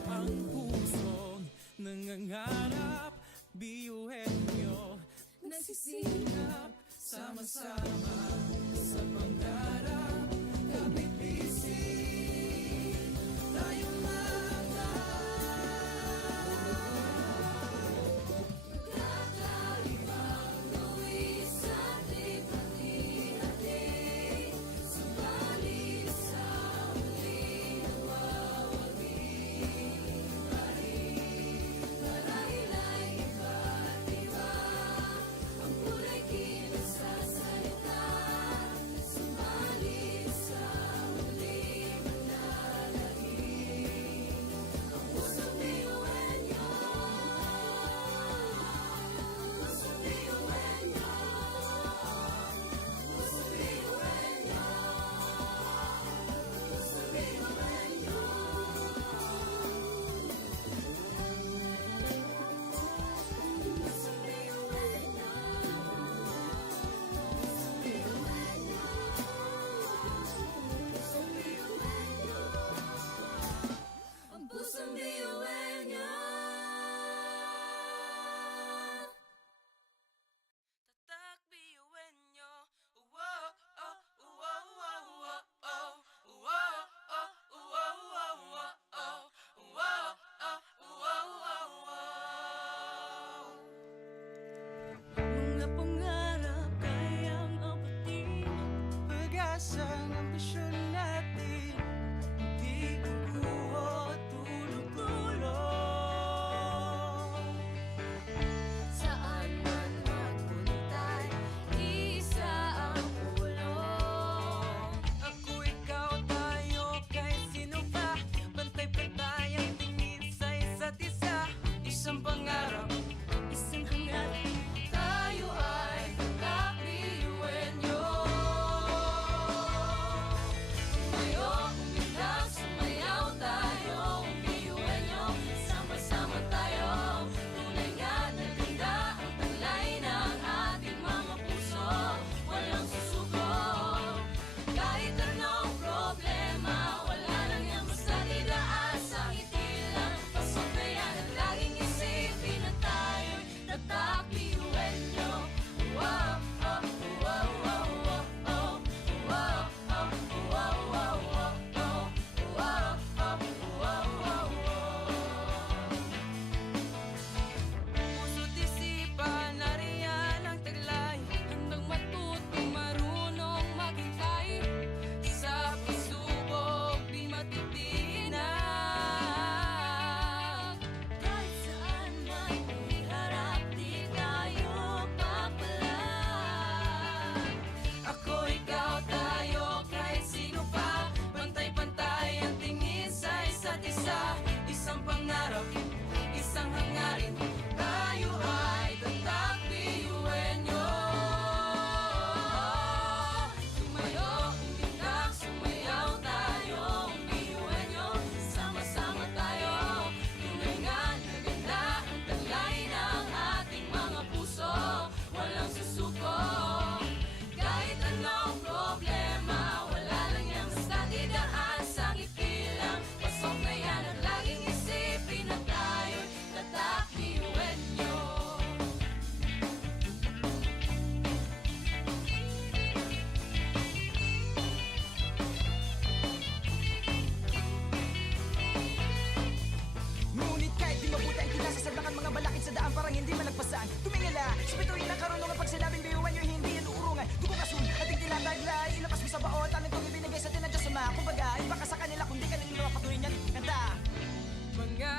Ang pusong nangangarap, biyuhin nyo Nagsisikap sama-sama sa pangarap, kapit-bisig tayong mga Kakaibang luwis at lipat-lihatid Subalit sa huli nagwawagi Marahil ay iba't iba Ang kulay kilos sa salita Subalit sa huli manlalangin Ang pusong biyuan niyo Pusong biyuan niyo Pusong biyuan niyo Pusong biyuan niyo Pusong biyuan niyo Pusong biyuan niyo Ang pusong biyuan niyo Tatak biyuin nyo. Whoa, oh, whoa, whoa, whoa, oh. Whoa, oh, whoa, whoa, whoa, oh. Whoa, oh, whoa, whoa, whoa. mga pangarap kayang apatin Pag-asa ng ambisyon natin Di kukuha tulog-tulog Saan man magpuntay, isa ang ulong Ako, ikaw, tayo, kahit sino pa Pantay-pantay ang tingin sa isa't isa Isang pangarap, isang hangarin Tayo ay kakabiyuin nyo Tumayo, umilang, sumayaw tayo Biyuin nyo, sama-sama tayo Tunay nga na ganda ang taglay ng ating mga puso Walang susuko Kahit anong problema Wala lang yan basta didaan sa ngiti lang Pasok na yan at laging isipin na tayo'y tatakbiyuin nyo Wow, oh, wow, wow, wow, oh. Wow, oh, wow, wow, wow, oh. Wow, oh, wow, wow, wow. Puso't isipan, nariyan ang taglay Handang matutong marunong maghintay Sa pagsubok, di matitinag Kahit saan man iharap, di tayo papalag Ako, ikaw, tayo, kahit sino pa Pantay-pantay ang tingin sa isa't isa Isang pangarap, isang hangarin Tayo ay tatakbiyuin nyo Tumayo, umiyak, sumayaw tayo Biyuin nyo, sama-sama tayo Tunay nga na ganda ang taglay ng ating mga puso Walang susuko Kahit anong problema Wala lang yan basta didaan sa ngiti lang Pasok na yan at laging isipin na tayo'y tatakbiyuin nyo Ngunit kahit di mabuti ang kinasasaglakan mga balakid sa daan parang hindi malagpasan Tumingala, sa bituin ng karunungan pag sinabing biyuan nyo hindi yan uurungan Dugo kasun, ating tinataglay, ilabas mo sa baon Talent kong ibinigay sa tinadya sa mga kumbaga Iba ka sa kanila kung di ka nila patuloy niyan kanta Mga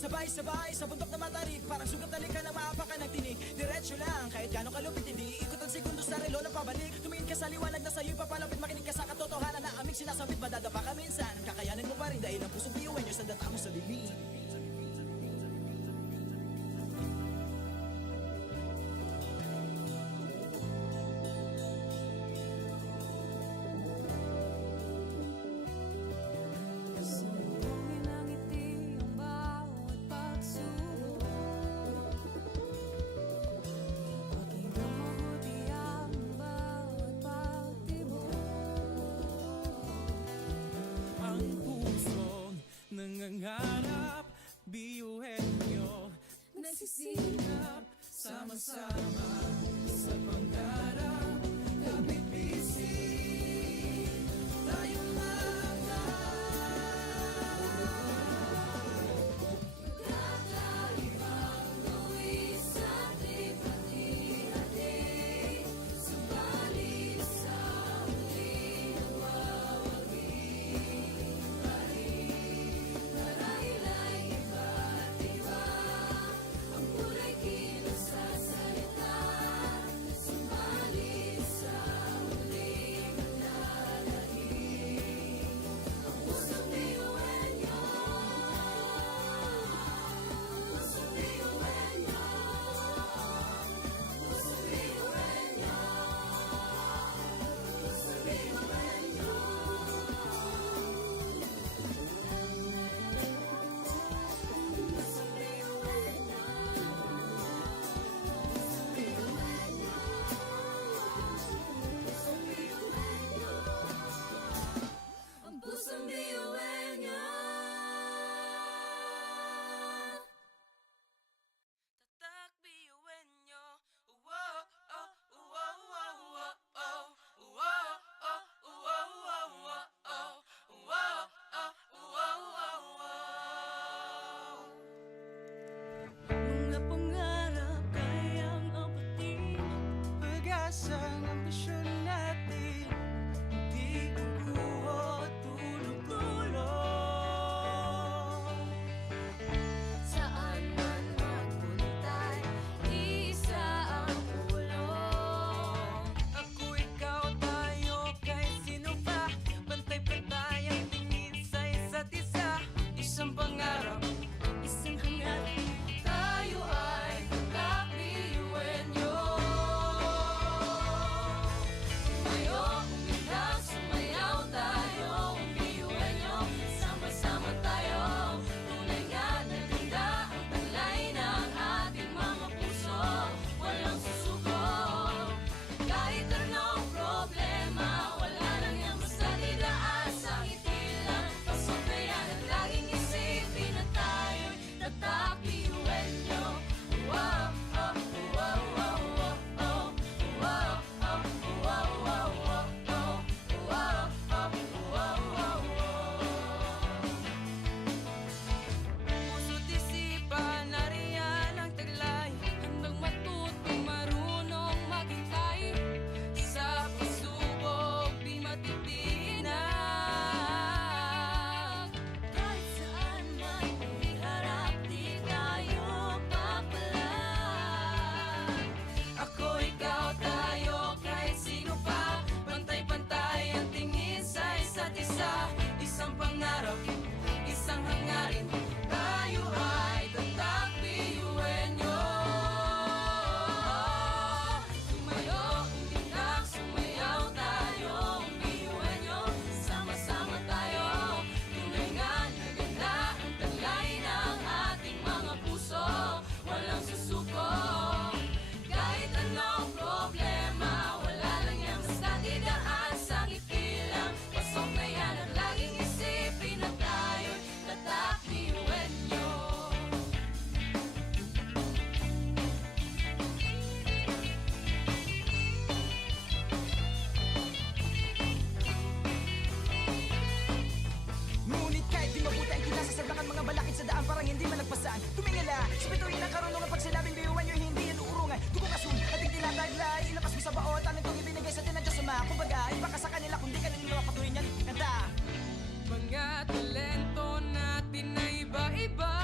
Sabay-sabay sa bundok na matarik, parang sugat na ka na maapakan ng tinig. Diretso lang, kahit gano'ng kalupit hindi ikot ang segundo sa relo na pabalik. Tumingin ka sa liwanag na sa'yo'y papalapit, makinig ka sa katotohanan na aming sinasabit. Madadapa ka minsan, kakayanin mo pa rin dahil ang pusong biyuin nyo sa data mo sa bibig. Sambungin ang ngiti ang bawat pagsubok. Pakinggang mabuti ang bawat pagtibok. Ang pusong nangangarap, biyuhin nyo, Nagsisikap sama-sama sa pangarap. Kapit bisig, tayong mga Kakaibang luwi sa tripati-hati. Subalit sa huli nawawagi pa rin. Marahil ay iba't iba ang kulay kilos sa salita. Subalit sa huli manlalahim ang pusong biyuhin nyo. Pusong biyuhin nyo. Pusong biyuhin nyo. Pusong biyuhin nyo. Pusong biyuhin nyo. Pusong biyuhin nyo. Pusong biyuhin nyo. Ang pusong biyuhin nyo. tatak biyuhin nyo. Wow, oh, wow, wow, wow, oh. Wow, oh, wow, wow, wow, oh. Wow, oh, wow, wow, wow. Mga pangarap kayang abutin. Pag-asa ng ambisyon natin, di kukuha tulog-tulog. Saan man magpuntay, isa ang ulo. Ako, ikaw, tayo, kahit sino pa. Pantay-pantay ang tingin sa isa't isa. Isang pangarap, Isang hangarin, tayo ay kakabiyuhin nyo. Tumayo, umilag, sumayaw tayo, biyuhin nyo. Sama-sama tayo, tunay nga na ganda ang taglay ng ating mga puso. Walang susuko, kahit anong problema, wala lang yan basta didaan sa ngiti lang. Pasok na yan at laging isipin na tayo'y tatak biyuhin nyo. Wow, oh, wow, wow, wow, oh. Wow, oh, wow, wow, wow, oh. Wow, oh, wow, wow, wow. puso't isipan, nariyan ang taglay. Handang matutong marunong maghintay. Sa pagsubok, di matitinag. Kahit saan man iharap, di tayo papalag. Ako, ikaw, tayo, kahit sino pa. Pantay-pantay ang tingin sa isa't isa. Isang pangarap, isang hangarin. Tayo ay tatak biyuhin nyo. Tumayo, umilag, sumayaw tayo, biyuhin nyo. Sama-sama tayo, tunay nga na ganda ang taglay ng ating mga puso. Walang susuko, kahit anong problema, wala lang yan basta didaan sa ngiti lang. Pasok na yan at laging isipin na tayo'y tatak biyuhin nyo. Ngunit kahit di mabuti ang kinasasablakan mga balakid sa daan parang hindi malagpasan. Tumingala, sa bituin ng karunungan pag sinabing biyuhan nyo hindi yan uurungan. Dugong asun, ating tinataglay, ilakas mo sa baot, anong itong ibinigay sa tinadya sa mga. Kumbaga, iba ka sa kanila kundi ka nila patuloy niyan kanta. Mga talento natin na iba-iba.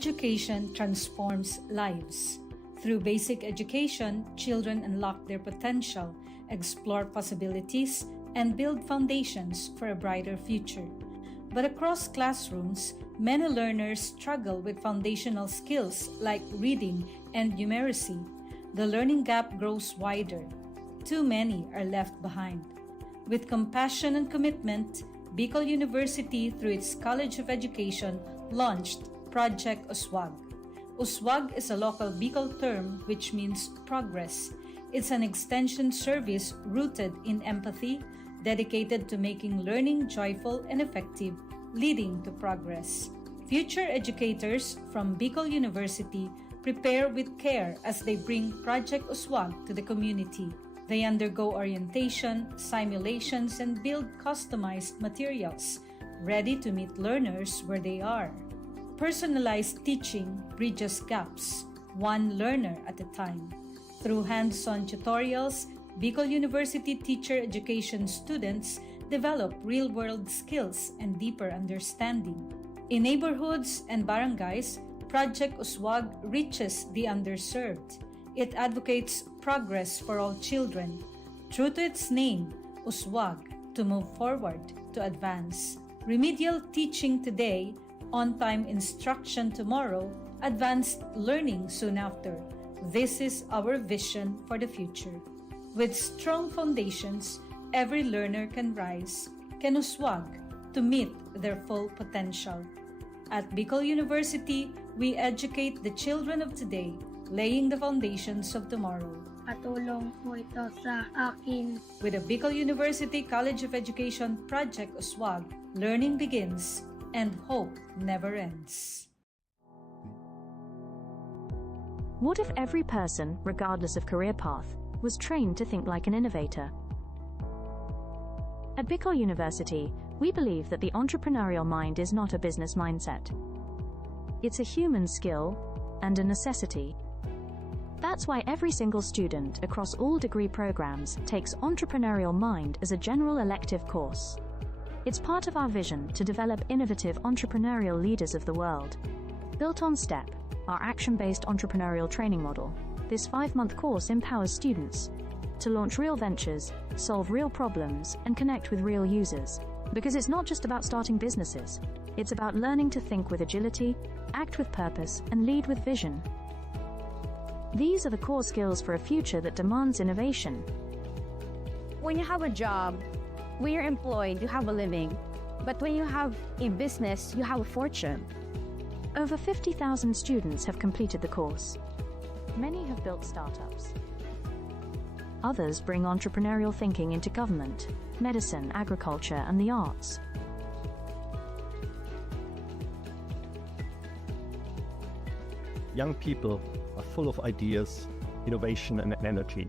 Education transforms lives. Through basic education, children unlock their potential, explore possibilities, and build foundations for a brighter future. But across classrooms, many learners struggle with foundational skills like reading and numeracy. The learning gap grows wider. Too many are left behind. With compassion and commitment, Bicol University, through its College of Education, launched Project USWAG. USWAG is a local Bicol term which means progress. It's an extension service rooted in empathy, dedicated to making learning joyful and effective, leading to progress. Future educators from Bicol University prepare with care as they bring Project USWAG to the community. They undergo orientation, simulations, and build customized materials, ready to meet learners where they are. Personalized teaching bridges gaps, one learner at a time. Through hands-on tutorials, Bicol University teacher education students develop real-world skills and deeper understanding. In neighborhoods and barangays, Project USWAG reaches the underserved. It advocates progress for all children. True to its name, USWAG, to move forward, to advance. Remedial teaching today, on-time instruction tomorrow, advanced learning soon after. This is our vision for the future. With strong foundations, every learner can rise, can USWAG, to meet their full potential. At Bicol University, we educate the children of today, laying the foundations of tomorrow. Katulong po ito sa akin. With the Bicol University College of Education Project USWAG, learning begins and hope never ends. What if every person, regardless of career path, was trained to think like an innovator? At Bicol University, we believe that the entrepreneurial mind is not a business mindset. It's a human skill and a necessity. That's why every single student across all degree programs takes Entrepreneurial Mind as a general elective course. It's part of our vision to develop innovative entrepreneurial leaders of the world. Built on STEP, our action-based entrepreneurial training model, this 5-month course empowers students to launch real ventures, solve real problems, and connect with real users. Because it's not just about starting businesses, it's about learning to think with agility, act with purpose, and lead with vision. These are the core skills for a future that demands innovation. When you have a job, when you're employed, you have a living. But when you have a business, you have a fortune. Over 50,000 students have completed the course. Many have built startups. Others bring entrepreneurial thinking into government, medicine, agriculture, and the arts. Young people are full of ideas, innovation, and energy.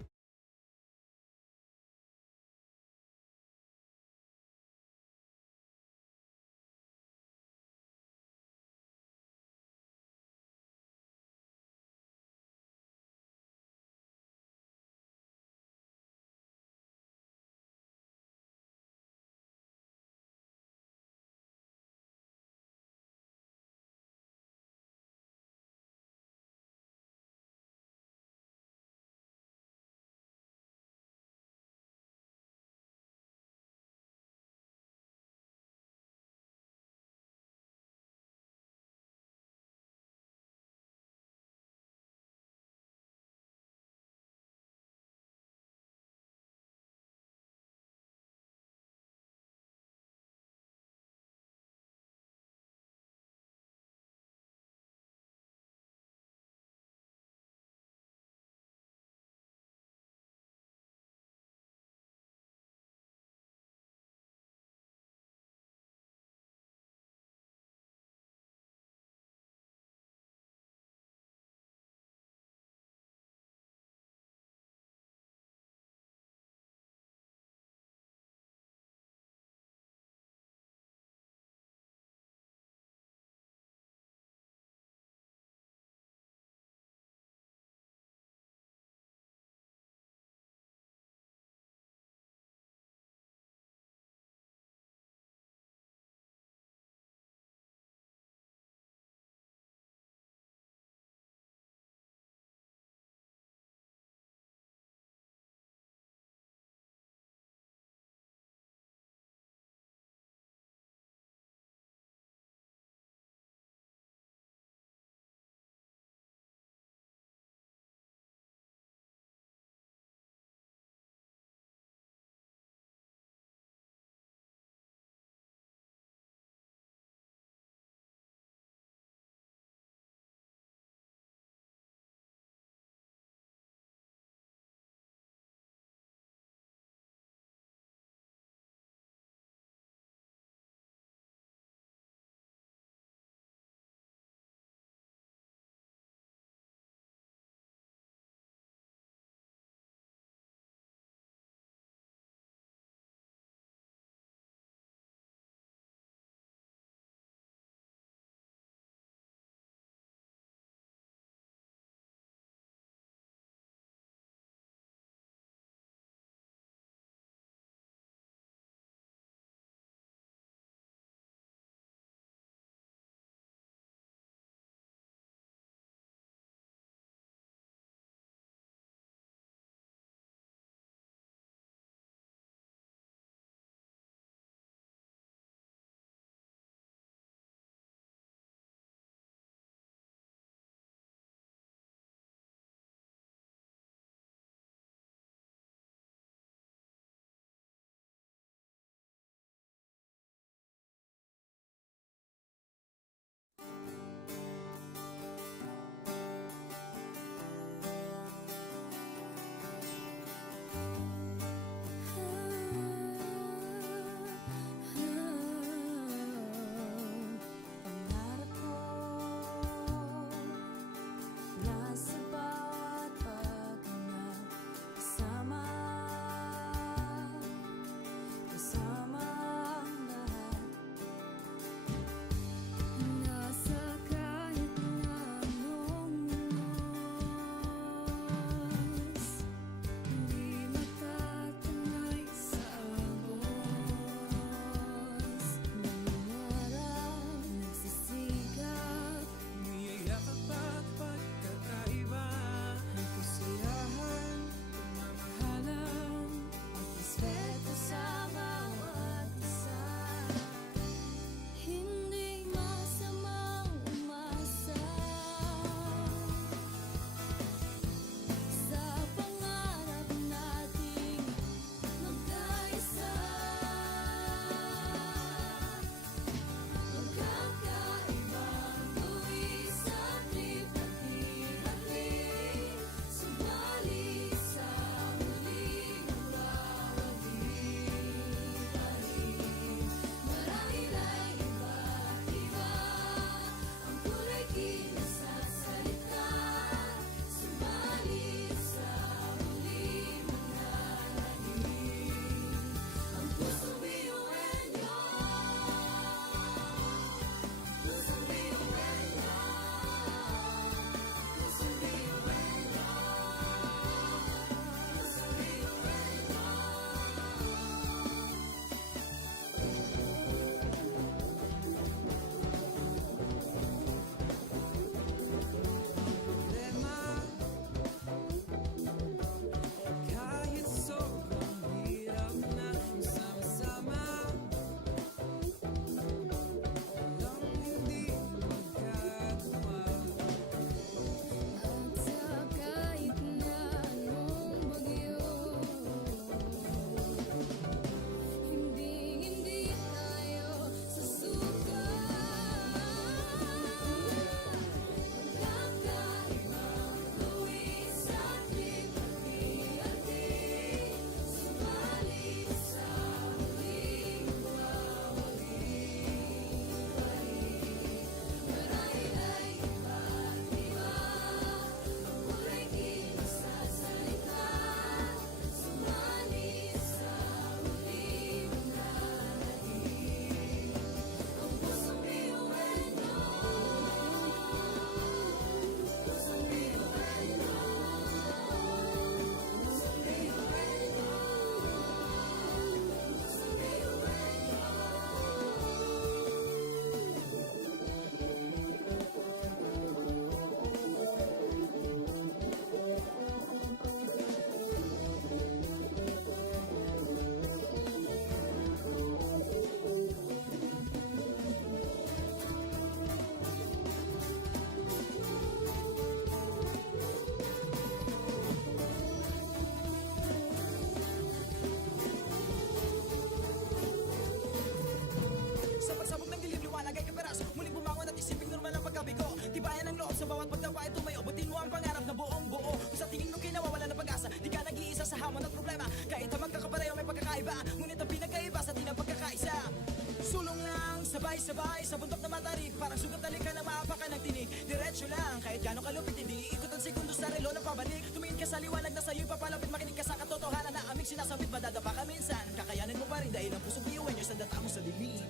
Pangarap ko nasa bawat paghinga kasama ang lahat. Nasa kahit na anong oras, hindi matatangay sa agos. Nangarap, nagsisikap, Niyayakap at pagkakaiba, may kasiyahan, pagmamahalan, respeto sa bawat isa. Hindi masamang umasa sa pangarap nating magkaisa. Magkakaibang tuwis at lipat-hirapi, subalit sa muling mawawali-wali. Marahil ay iba't iba ang kulay kinasasalita, subalit sa muling mananahim ang pusong biyuenyo. Pusong biyuenyo. Pusong biyuenyo. Pusong problema. Kahit sobrang hirap na sama-sama, lang hindi magkagawa. At sa kahit na anong bagyo, hindi tayo susuka. Magkakaibang tuwis at lipat-hirapi, subalit sa muling mawawali-wali. Marahil ay iba't iba ang kulay kinasasalita, subalit sa muling mananahim ang pusong biyuenyo. Pusong biyuenyo. Pusong biyuenyo. Pusong Sa pagsabog ng dilim, liwanag ay kaperas. Muling bumangon at isiping normal ang pagkabigo. Tibayan ang loob sa bawat pagtawa ay tumayo. Butin mo ang pangarap na buong buo. Kung sa tingin mo kinawawala ng pag-asa, di ka nag-iisa sa hamon at problema. Kahit ang magkakapareho may pagkakaiba, ngunit ang pinagkaiba sa di ng pagkakaisa. Sulong lang, sabay-sabay sa bundok na matarik. Parang sugat na ka na maapakan ng tinig. Diretso lang, kahit gano'ng kalupit, hindi ikot ang segundo sa relo na pabalik. Tumingin ka sa liwanag na sa'yo'y papalapit. Makinig ka sa katotohanan na aming sinasabit. Madadapa ka minsan, kakayanin mo pa rin dahil ang pusong biyuan nyo sa data mo sa dilim.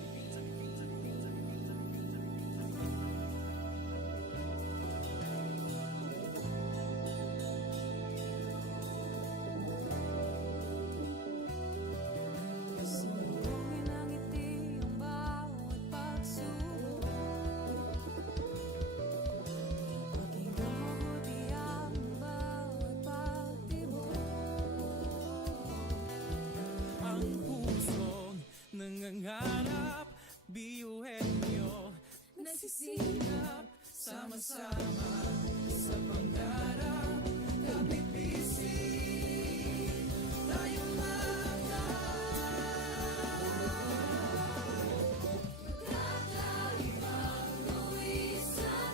Sumugin ang ngiti ang bawat pagsubok. Pakinggan mabuti ang bawat pagtibok. Ang pusong nangangarap, biyuhin nyo, Nagsisikap, sama-sama sa pangarap. Kapit bisig, tayong kakaibang tuwis at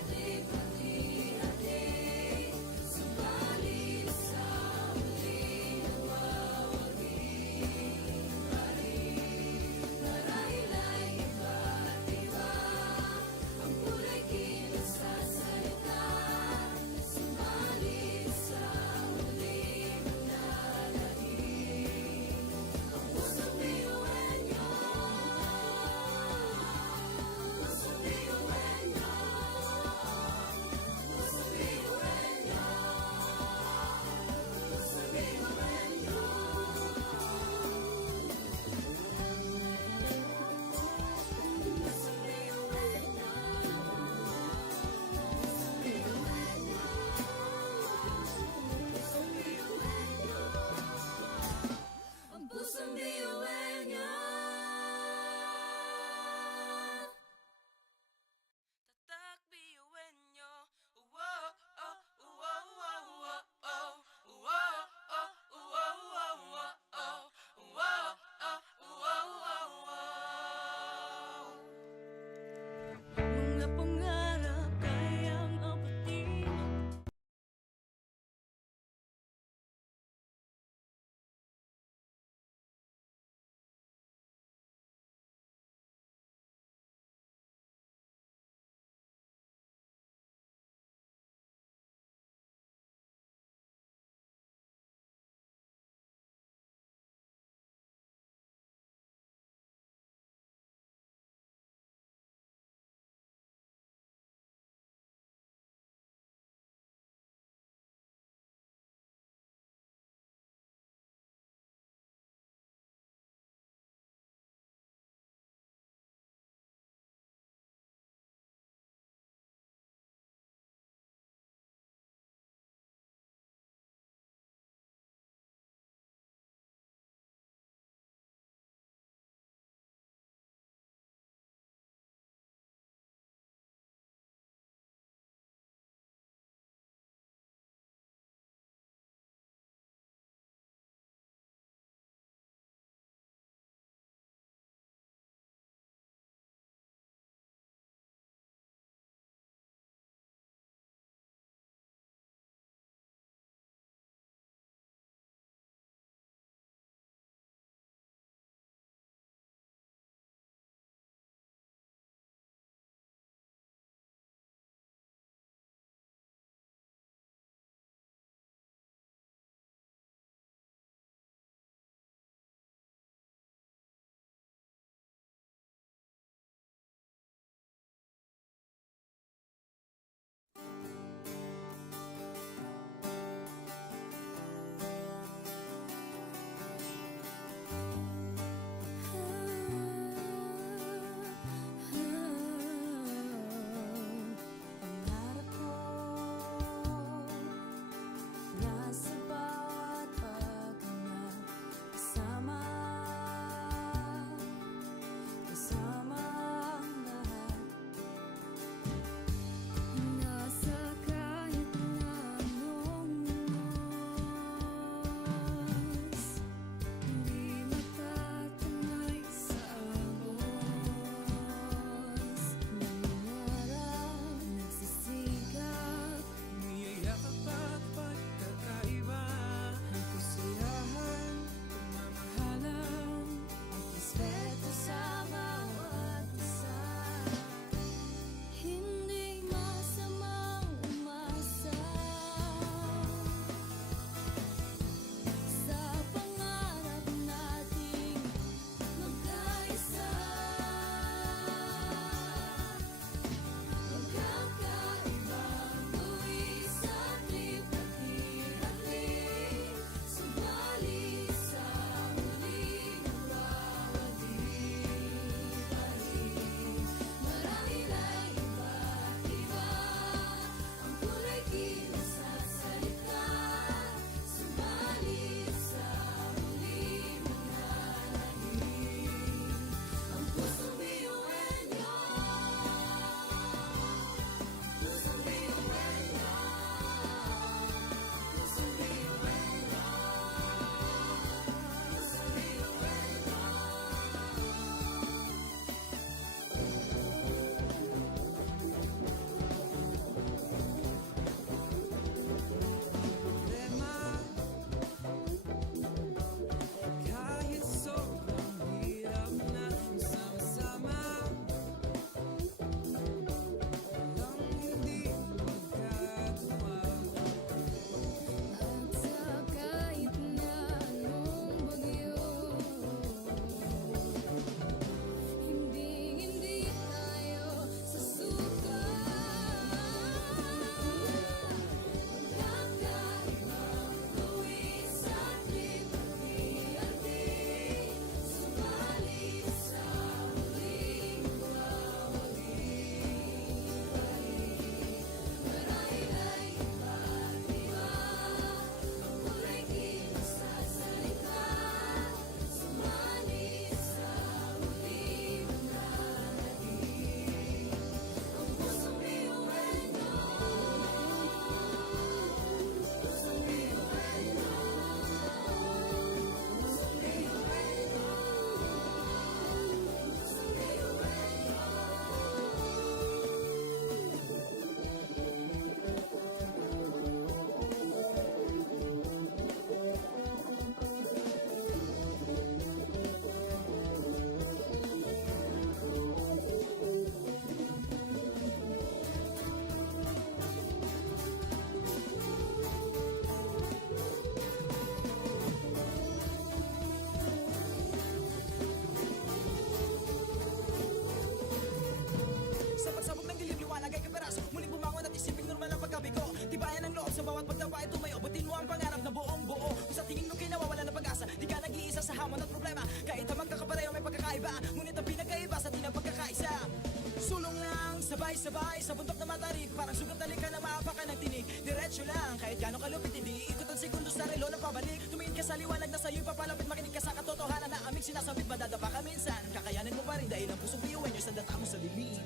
Parang sugat na ka na maapakan ng tinig. Diretso lang, kahit gano'ng kalupit, hindi ikot ang sekundos na relo na pabalik. Tumingin ka sa liwanag na sa'yo'y papalapit, makinig ka sa katotohanan na aming sinasabit. Madadapa ka minsan, kakayanin mo pa rin dahil ang pusong biyuin nyo sa data mo sa lilim.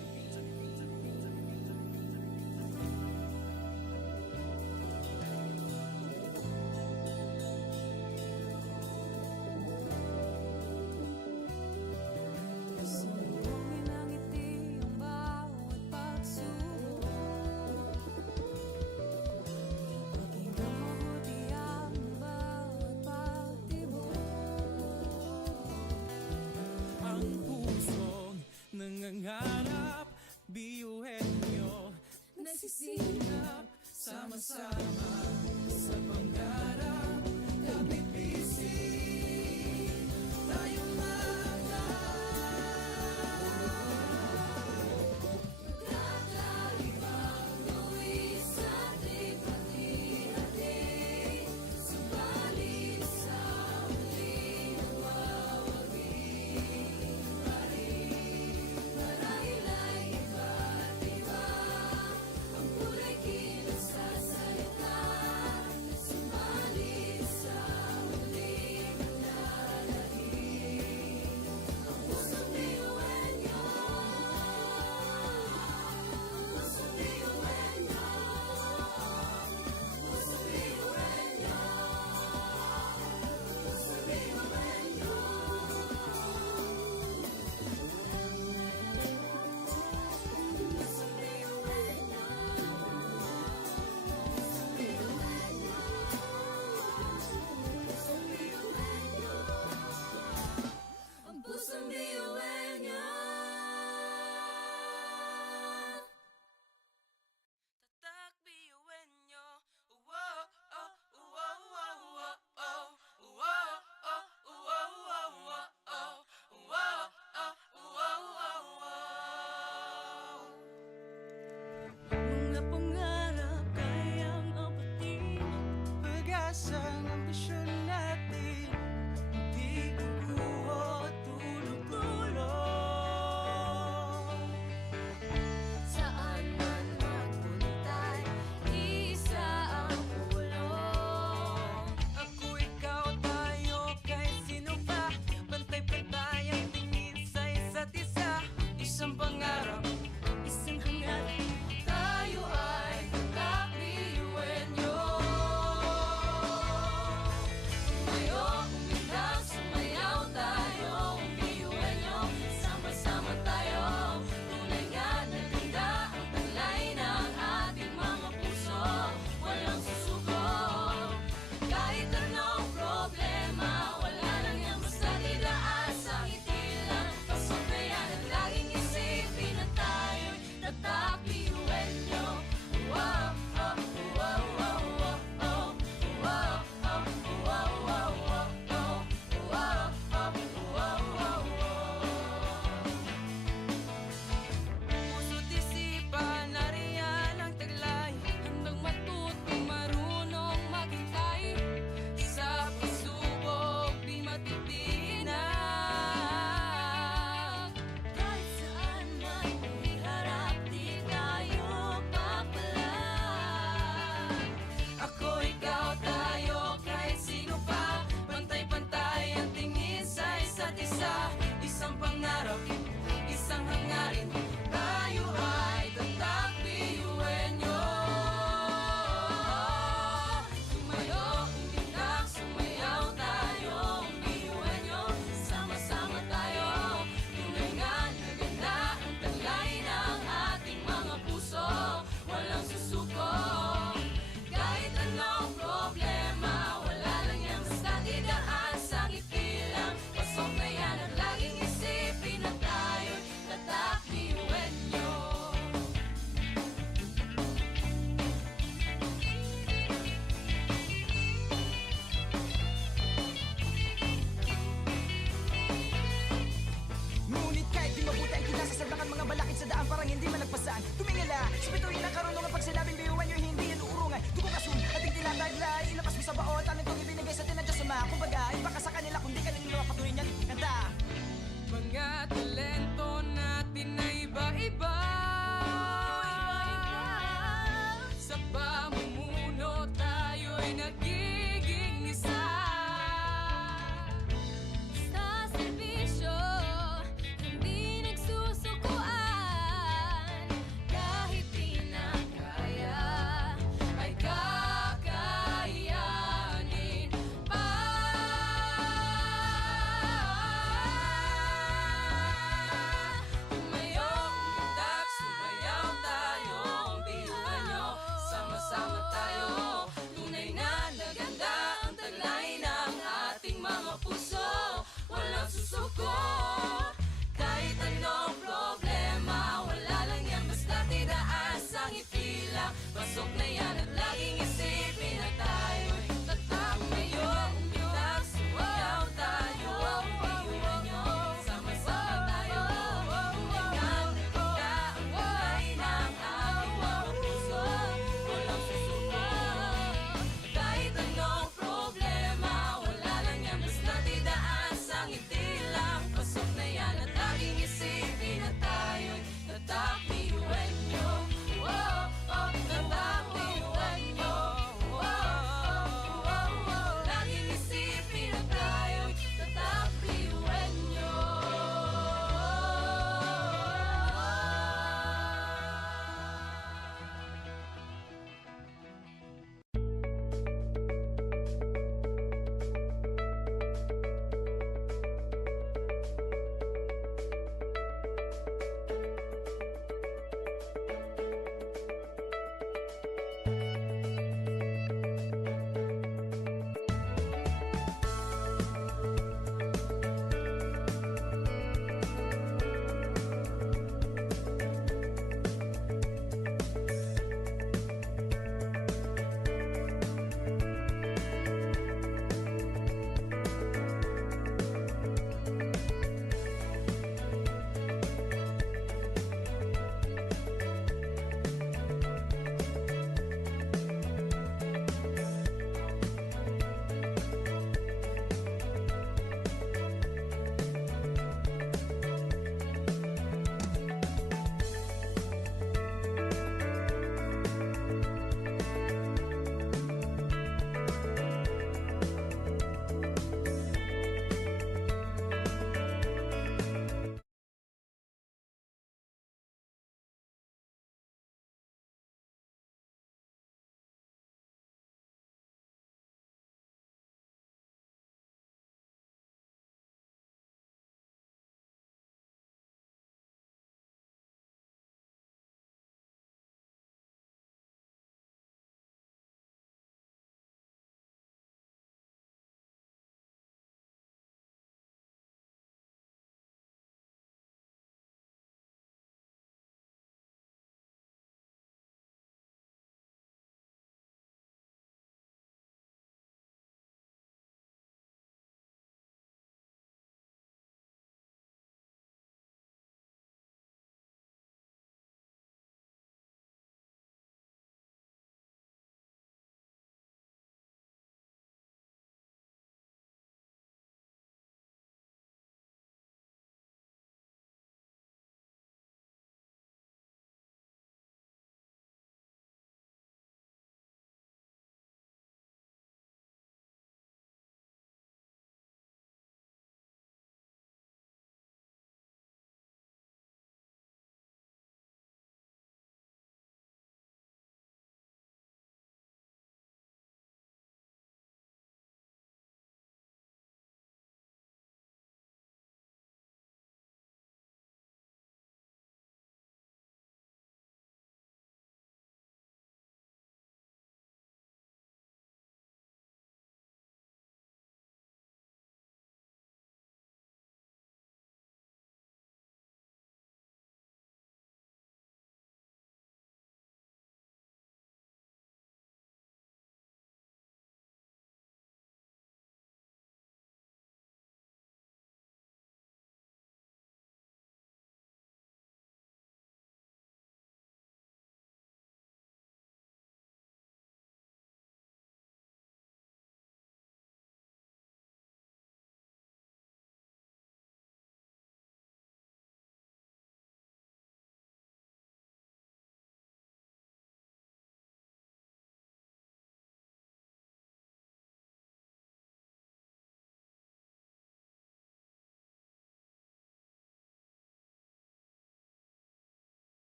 Sumbongin ang ngiti ang bawat pagsubok. Pakinggan mabuti ang bawat pagtibok. Ang pusong nangangarap, biyuhin nyo, Nagsisikap, sama-sama sa pangarap. Kapit bisig, tayo mga kakaibang luwis at ipati-hati. Subalit sa huli nawawagi pa rin. Marahil ay iba't iba ang kulay kilos sa salita. Subalit sa huli manlalahim ang pusong biyuhin nyo. Pusong biyuhin nyo. Pusong biyuhin nyo. Pusong biyuhin nyo. Pusong biyuhin nyo. Pusong biyuhin nyo. Pusong biyuhin nyo. Ang pusong biyuhin nyo. Tatak biyuhin nyo. Uwo, oh, uwo, uwo, uwo, oh. Uwo, oh, uwo, uwo, uwo, oh. Uwo, oh, uwo, uwo, uwo. mga pangarap kayang abutin. Pag-asang ambisyon natin, di kukuha tulog-tulog. Saan man magpuntay, isa ang ulong. Ako, ikaw, tayo, kahit sino pa. Pantay-pantay ang tingin sa isa't isa. Isang pangarap, Isang hangarin, tayo ay tatak biyuhin nyo.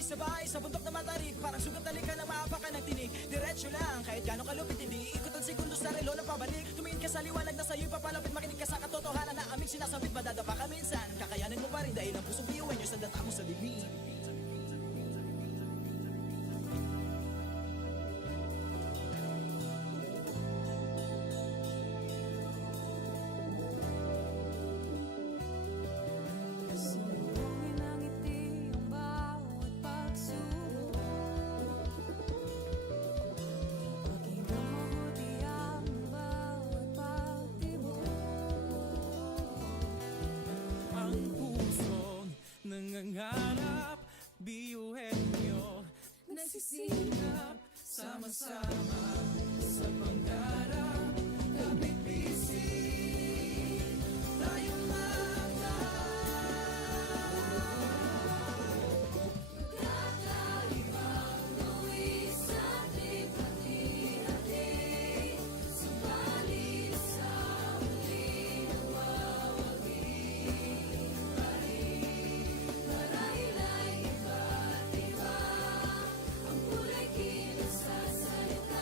sabay-sabay sa bundok na matarik. Parang sugat na lika ng maapakan ng tinig. Diretso lang, kahit gano'ng kalupit hindi ikot ang segundo sa relo ng pabalik. Tumingin ka sa liwanag na sa'yo'y papalapit. Makinig ka sa katotohanan na aming sinasabit. Madadapa ka minsan, kakayanin mo pa rin dahil ang pusong biyuhan nyo sa data mo sa dilim. Sumbungin ng ngiti ang bawat pagsubok. Pakinggan mabuti ang bawat pagtibok. Ang pusong nangangarap, biyuhin nyo Nagsisikap, sama-sama sa pangarap. Kapit bisig, tayong kakaibang luwi sa ating pati-hati. Subalit sa huli nawawagi pa rin. Marahil ay iba't iba ang kulay kilos sa salita.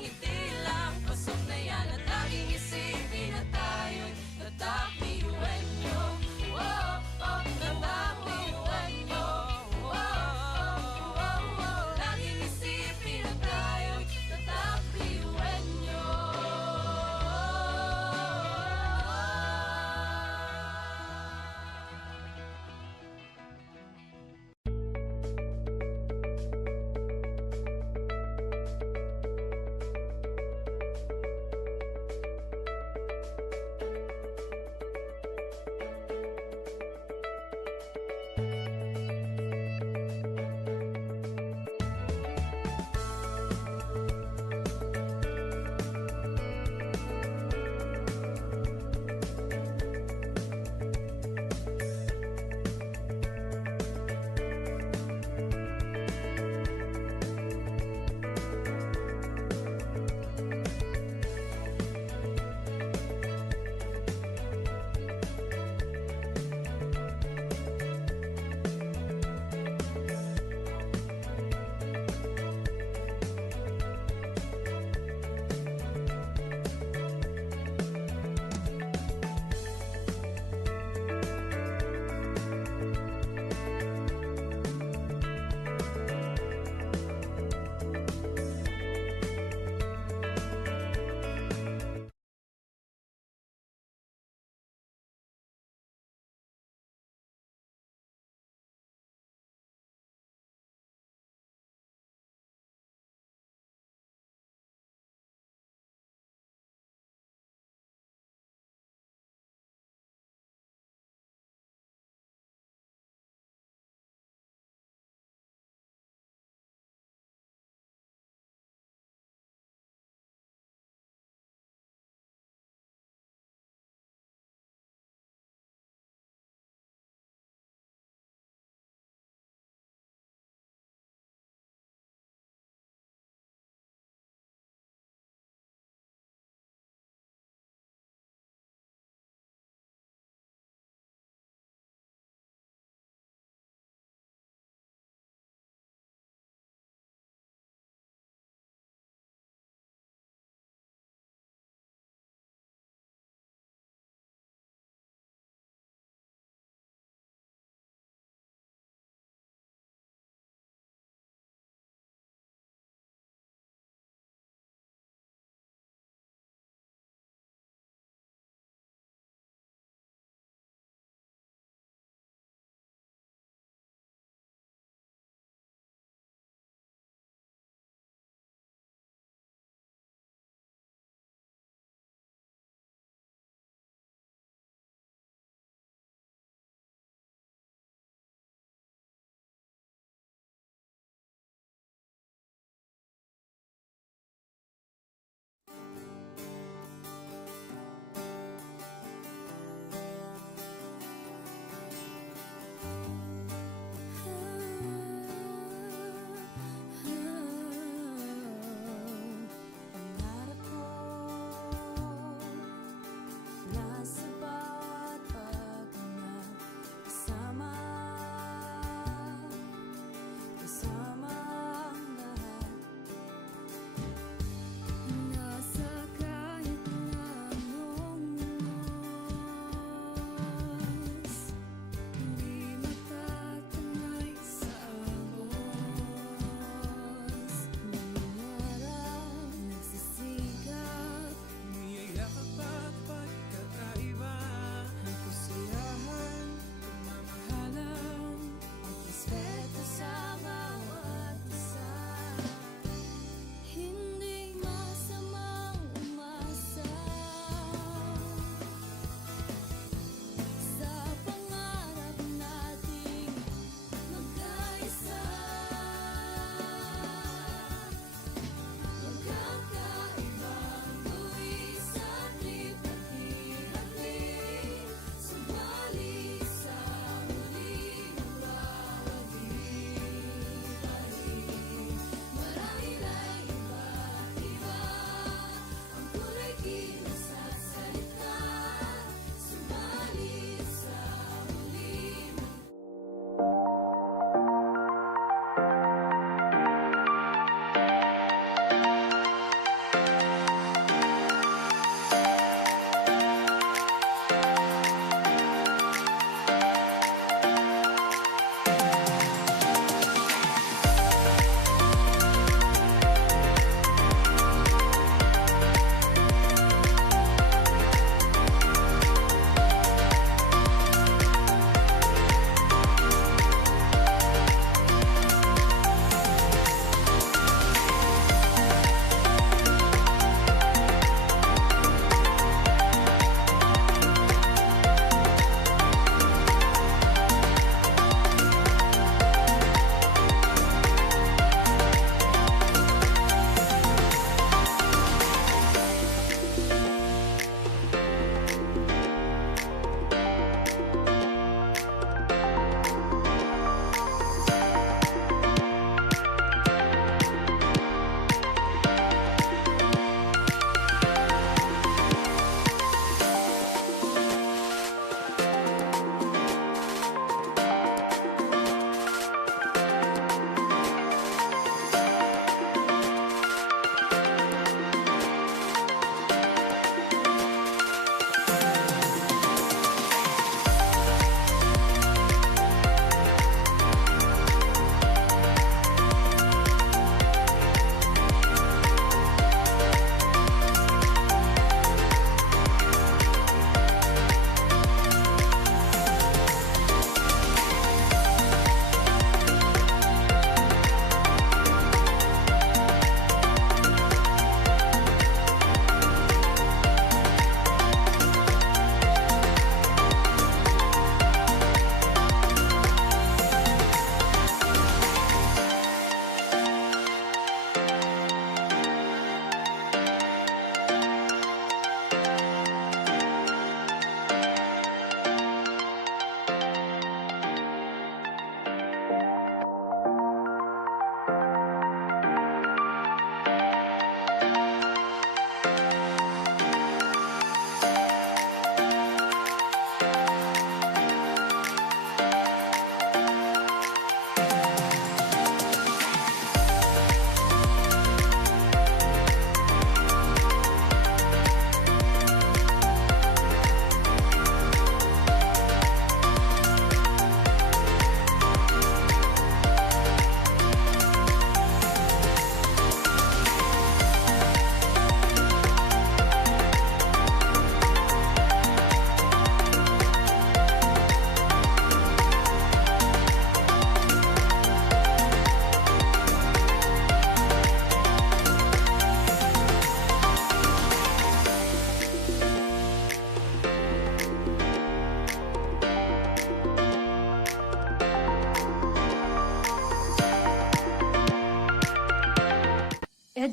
ngiti lang, pasok na yan at laging isipin na tayo'y tatak BUNO. Oh, oh, tatak BUNO. Oh, oh, oh, oh, laging isipin na tayo'y tatak BUNO.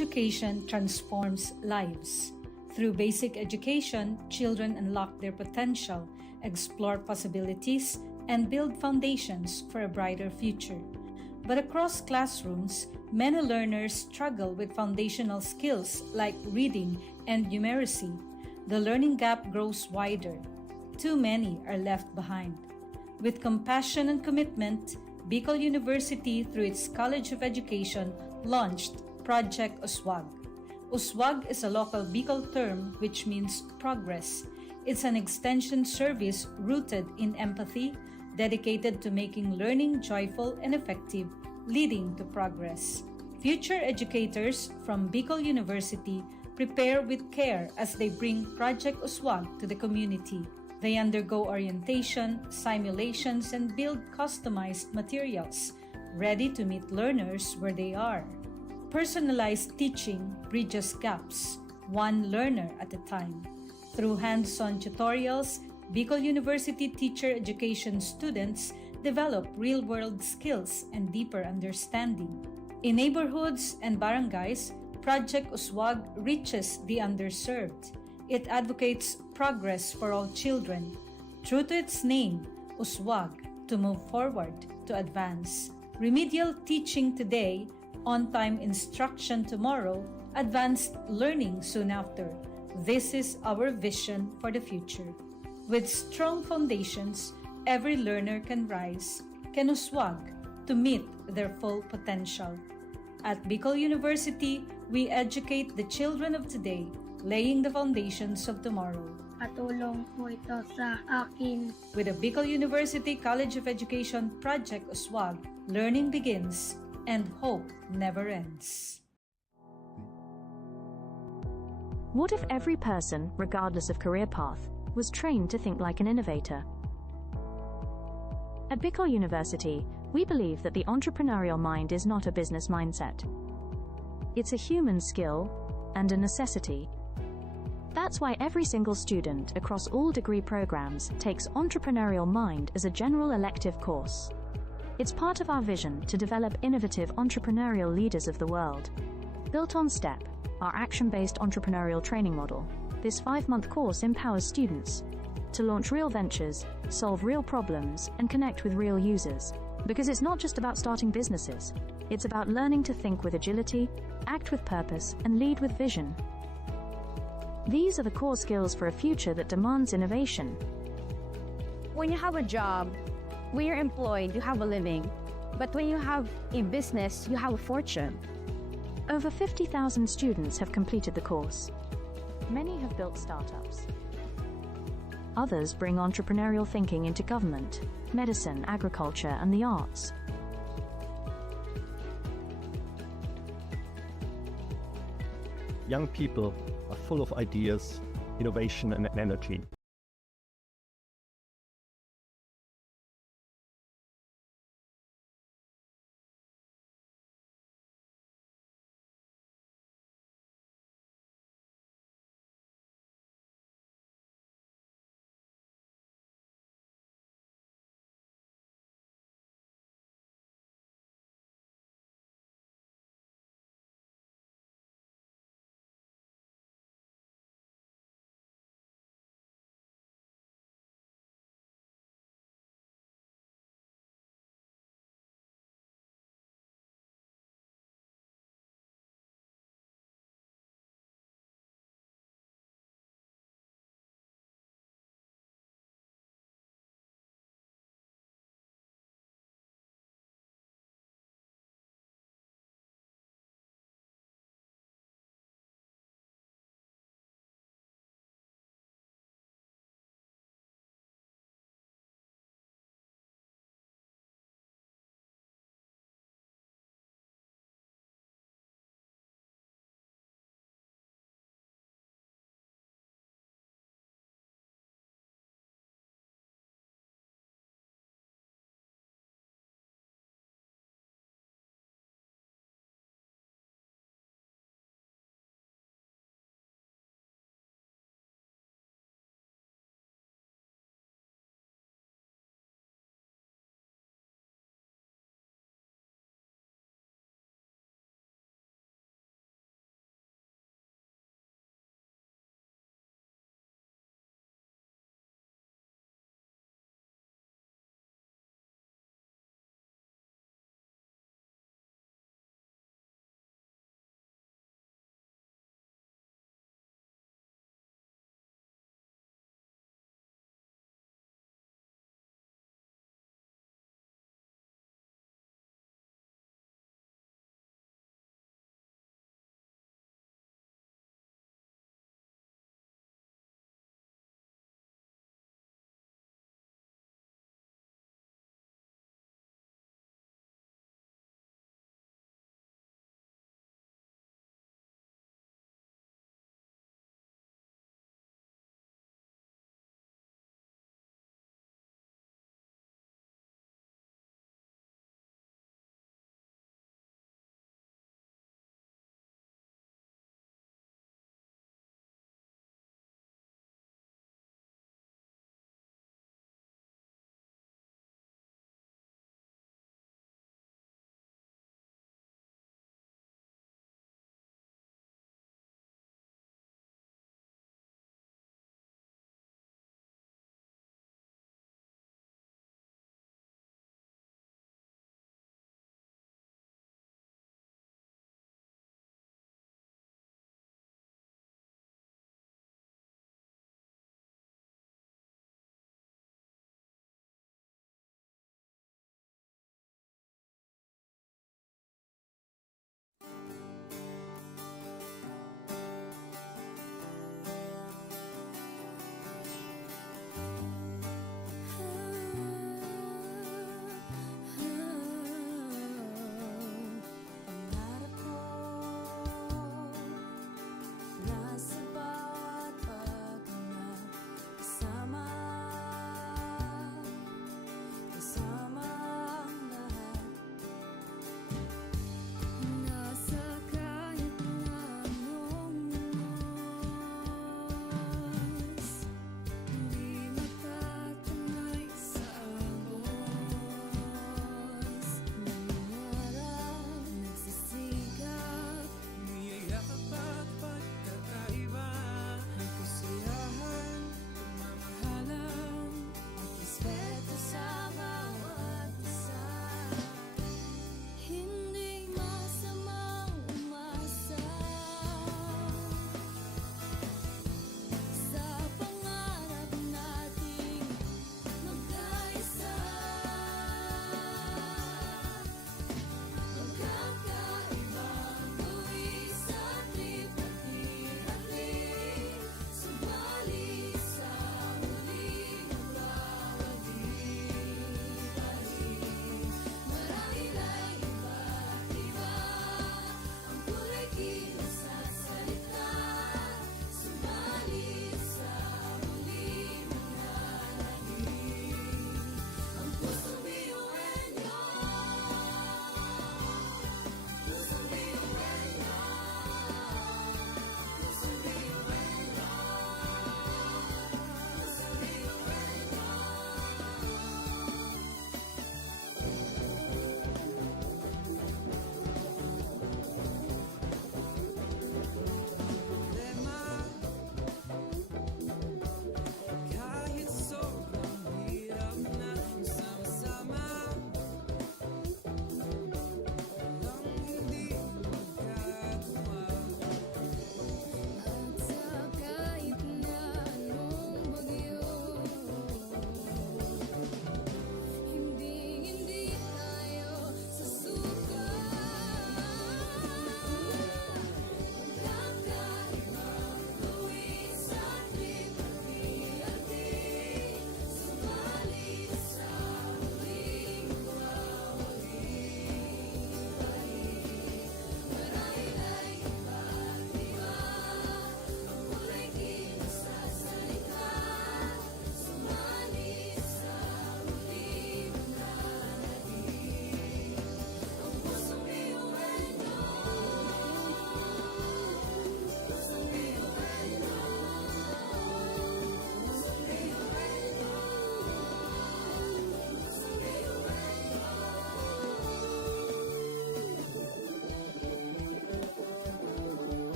education transforms lives. Through basic education, children unlock their potential, explore possibilities, and build foundations for a brighter future. But across classrooms, many learners struggle with foundational skills like reading and numeracy. The learning gap grows wider. Too many are left behind. With compassion and commitment, Bicol University, through its College of Education, launched Project Uswag. Uswag is a local Bicol term which means progress. It's an extension service rooted in empathy, dedicated to making learning joyful and effective, leading to progress. Future educators from Bicol University prepare with care as they bring Project Uswag to the community. They undergo orientation, simulations, and build customized materials, ready to meet learners where they are. Personalized teaching bridges gaps, one learner at a time. Through hands-on tutorials, Bicol University teacher education students develop real-world skills and deeper understanding. In neighborhoods and barangays, Project Uswag reaches the underserved. It advocates progress for all children. True to its name, Uswag, to move forward, to advance. Remedial teaching today, on-time instruction tomorrow, advanced learning soon after. This is our vision for the future. With strong foundations, every learner can rise, can uswag, to meet their full potential. At Bicol University, we educate the children of today, laying the foundations of tomorrow. Patulong po ito sa akin. With the Bicol University College of Education Project Uswag, learning begins and hope never ends. What if every person, regardless of career path, was trained to think like an innovator? At Bicol University, we believe that the entrepreneurial mind is not a business mindset. It's a human skill and a necessity. That's why every single student across all degree programs takes Entrepreneurial Mind as a general elective course. It's part of our vision to develop innovative entrepreneurial leaders of the world. Built on STEP, our action-based entrepreneurial training model, this 5-month course empowers students to launch real ventures, solve real problems, and connect with real users. Because it's not just about starting businesses, it's about learning to think with agility, act with purpose, and lead with vision. These are the core skills for a future that demands innovation. When you have a job, when you're employed, you have a living. But when you have a business, you have a fortune. Over 50,000 students have completed the course. Many have built startups. Others bring entrepreneurial thinking into government, medicine, agriculture, and the arts. Young people are full of ideas, innovation, and energy.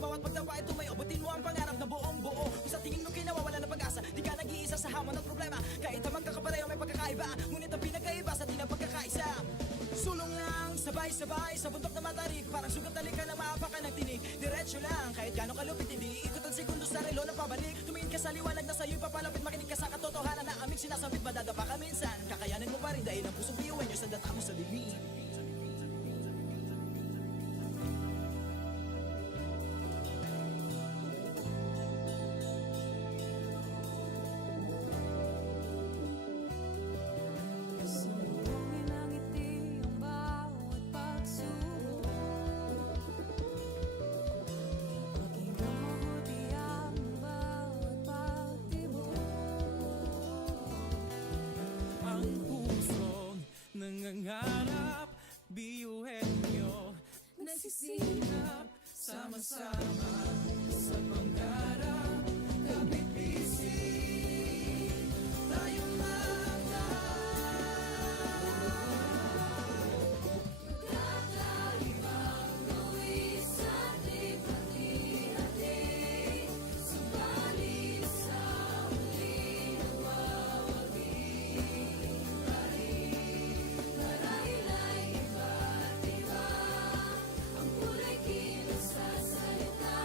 bawat pagtawa ay tumayo. Butin mo ang pangarap na buong buo. Kung sa tingin mo kinawawala ng pag-asa, di ka nag-iisa sa hamon at problema. Kahit ang magkakapareho may pagkakaiba, ngunit ang pinagkaiba sa di ng pagkakaisa. Sulong lang, sabay-sabay sa bundok na matarik. Parang sugat na lika ng maapakan ng tinig. Diretso lang, kahit gano'ng kalupit, hindi ikot ang segundo sa relo na pabalik. Tumingin ka sa liwanag na sa'yo'y papalapit. Makinig ka sa katotohanan na aming sinasambit. Madadapa ka minsan, kakayanin mo pa rin dahil ang pusong biyuin nyo sa data mo sa dilim. Ang pusong nangangarap, biyuhin nyo nagsisikap, sama-sama sa pangarap. Kapit bisig, tayong Kakaibang luwi sa hati-hati. Subalit sa huli nagwawagi. Marahil ay iba't iba ang kulay kilos sa salita.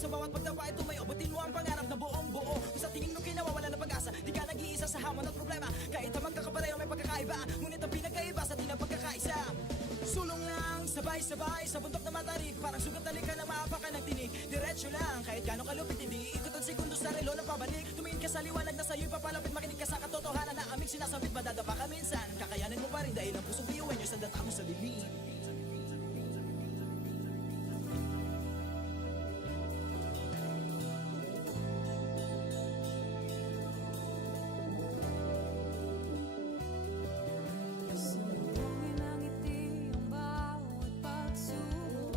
sa bawat pagtawa ay tumayo. Butin mo ang pangarap na buong buo. Kung sa tingin mo kinawawala ng pag-asa, di ka nag-iisa sa hamon at problema. Kahit ang magkakapareho may pagkakaiba, ngunit ang pinagkaiba sa di na pagkakaisa. Sulong lang, sabay-sabay sa bundok na matarik. Parang sugat na lika na maapakan ng tinig. Diretso lang, kahit gano'ng kalupit, hindi ikot ang segundo sa relo ng pabalik. Tumingin ka sa liwanag na sa'yo'y papalapit. Makinig ka sa katotohanan na aming sinasabit. Madadapa ka minsan, kakayanin mo pa rin dahil ang pusong biyuan nyo'y sandata mo sa lilim. Sunugin ang ngiti ang bawat pagsubok.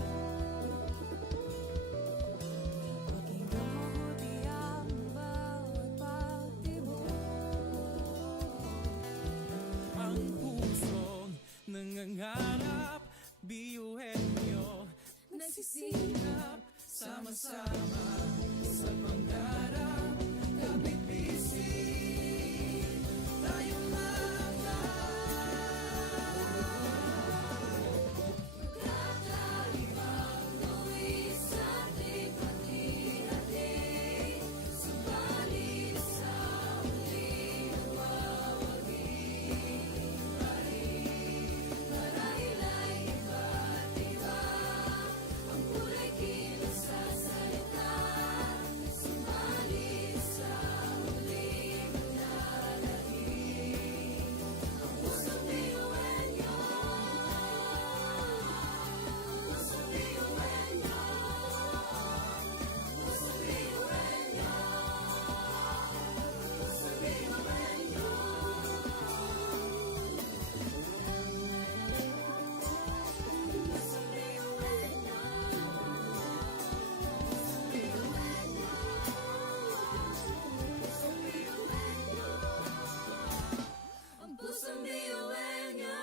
Pakinggan mabuti ang bawat pagtibok. Ang pusong nangangarap, biyuhin nyo, nagsisikap, sama-sama sa pangarap. Kapit bisig, tayo Kakaibang luwi sa ating pati-hati. Subalit sa huli nawawagi. Marahil ay iba't iba ang kulay kilos sa salita. Subalit sa huli manlalagi. Ang pusong biyuan nyo, pusong biyuan nyo, pusong biyuan nyo, pusong biyuan nyo. Pusong biyuan nyo, pusong biyuan nyo, pusong biyuan nyo. Ang pusong biyuan nyo.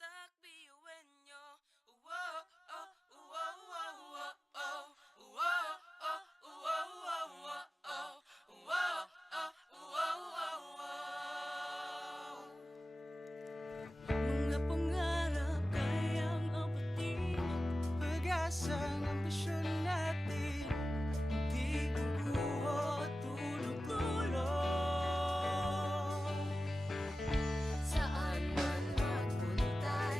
tatak biyuhin nyo. Wow, oh, wow, wow, wow, oh. Wow, oh, wow, wow, wow, oh. Wow, oh, wow, wow, wow. Mga pangarap kayang abutin, pag-asa ng ambisyon natin, hindi kukuha at tulong-tulong. Saan man magpuntay,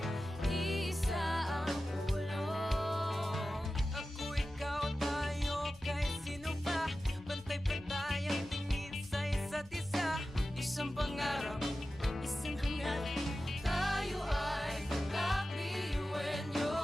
isa ang pulong. Ako, ikaw, tayo, kahit sino pa, pantay-pantay ang tingin sa isa't isa. Isang pangarap, isang hangarin, tayo ay kakbiyuhin nyo.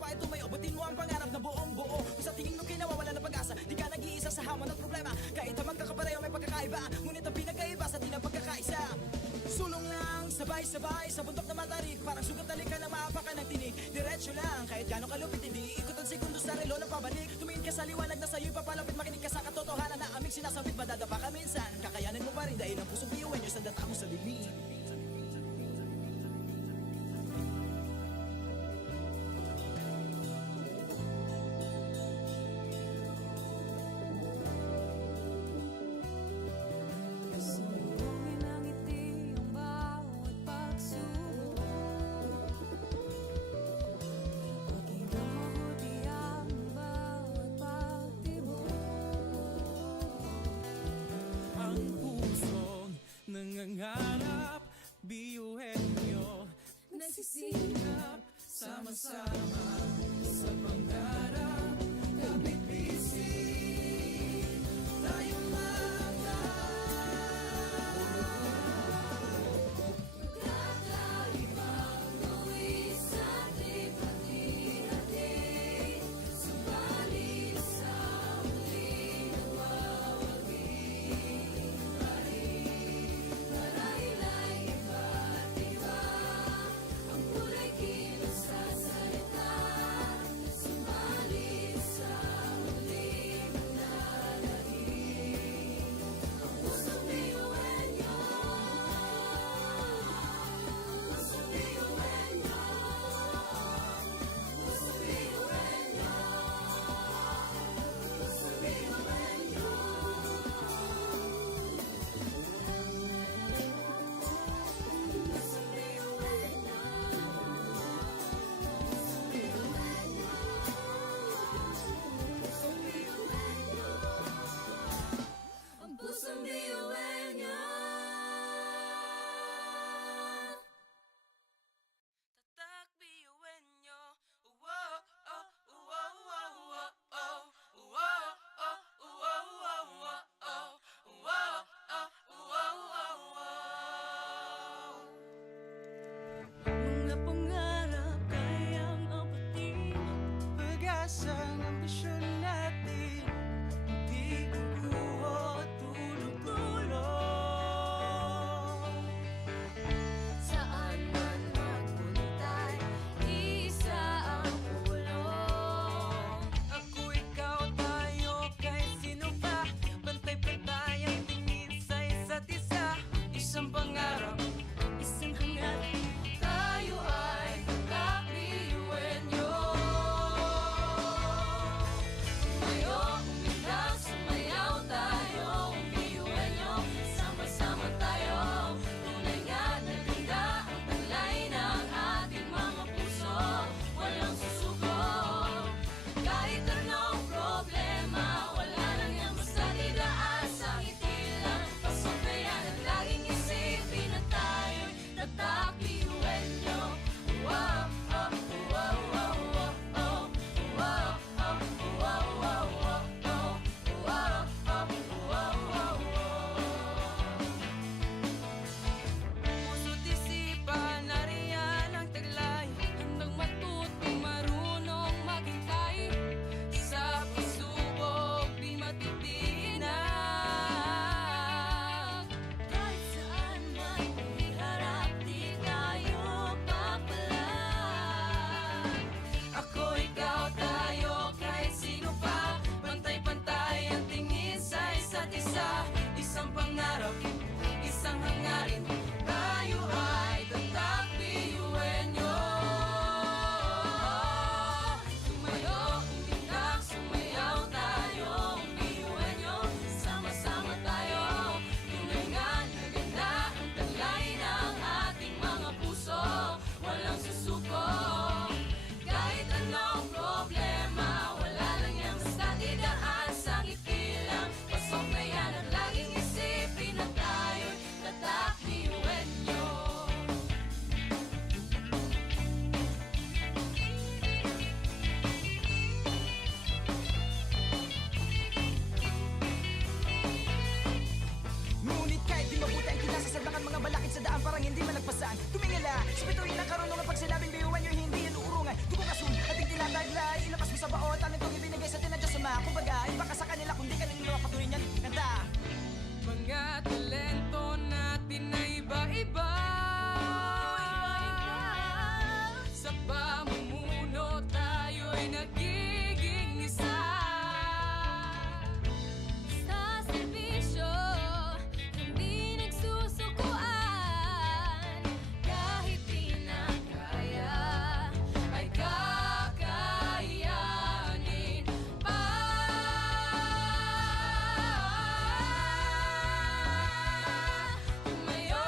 pa ay tumayo, butin mo ang pangarap na buong buo. Kung sa tingin mo kinawawala ng pag-asa, di ka nag-iisa sa hamon at problema. Kahit na magkakapareho may pagkakaiba, ngunit ang pinagkaiba sa di na pagkakaisa. Sulong lang, sabay-sabay sa bundok na matarik, parang sugat na lika ng maapakan ng tinig. Diretso lang, kahit gano'ng kalupit, hindi ikot ang segundo sa relo na pabalik. Tumingin ka sa liwanag na sa'yo'y papalapit, makinig ka sa katotohanan na aming sinasabit. Madadapa ka minsan, kakayanin mo pa rin dahil ang pusong piyuwen nyo sa data mo sa dilim. Sumulungin ang ngiti ang bawat pagsubok. Paging mabuti ang bawat pagtibok. Ang pusong nangangarap, biyuhin nyo, nagsisikap, sama-sama sa pangarap. Kapit bisig, tayong Kakaibang luwis at hati-hati. Subalit sa huli nagwawagi. Marahil ay iba't iba ang kulay kilos sa salita. Subalit sa huli manlalangin. Ang pusong biyuhin nyo. Pusong biyuhin nyo. Pusong biyuhin nyo. Pusong biyuhin nyo. Pusong biyuhin nyo. Pusong biyuhin nyo. Ang pusong biyuhin nyo. tatak biyuhin nyo. Uwo, oh, uwo, uwo, uwo, oh. Uwo, oh, uwo, uwo, uwo, oh. Uwo, oh, uwo, uwo, uwo. Mga pangarap kayang abutin, pag-asang ambisyon natin, di kukuha tulog-tulog. Saan man magpuntay, isa ang ulong. Ako, ikaw, tayo, kahit sino pa, pantay-pantay ang tingin sa isa't isa. Isang pangarap, isang hangarin, tayo ay kakbiyuhin nyo. talento natin na iba-iba. Sa pamumuno tayo'y nagiging isa. Sa serbisyo, hindi nagsusukuan. Kahit di na kaya, Ay kakayanin pa. Tumayo,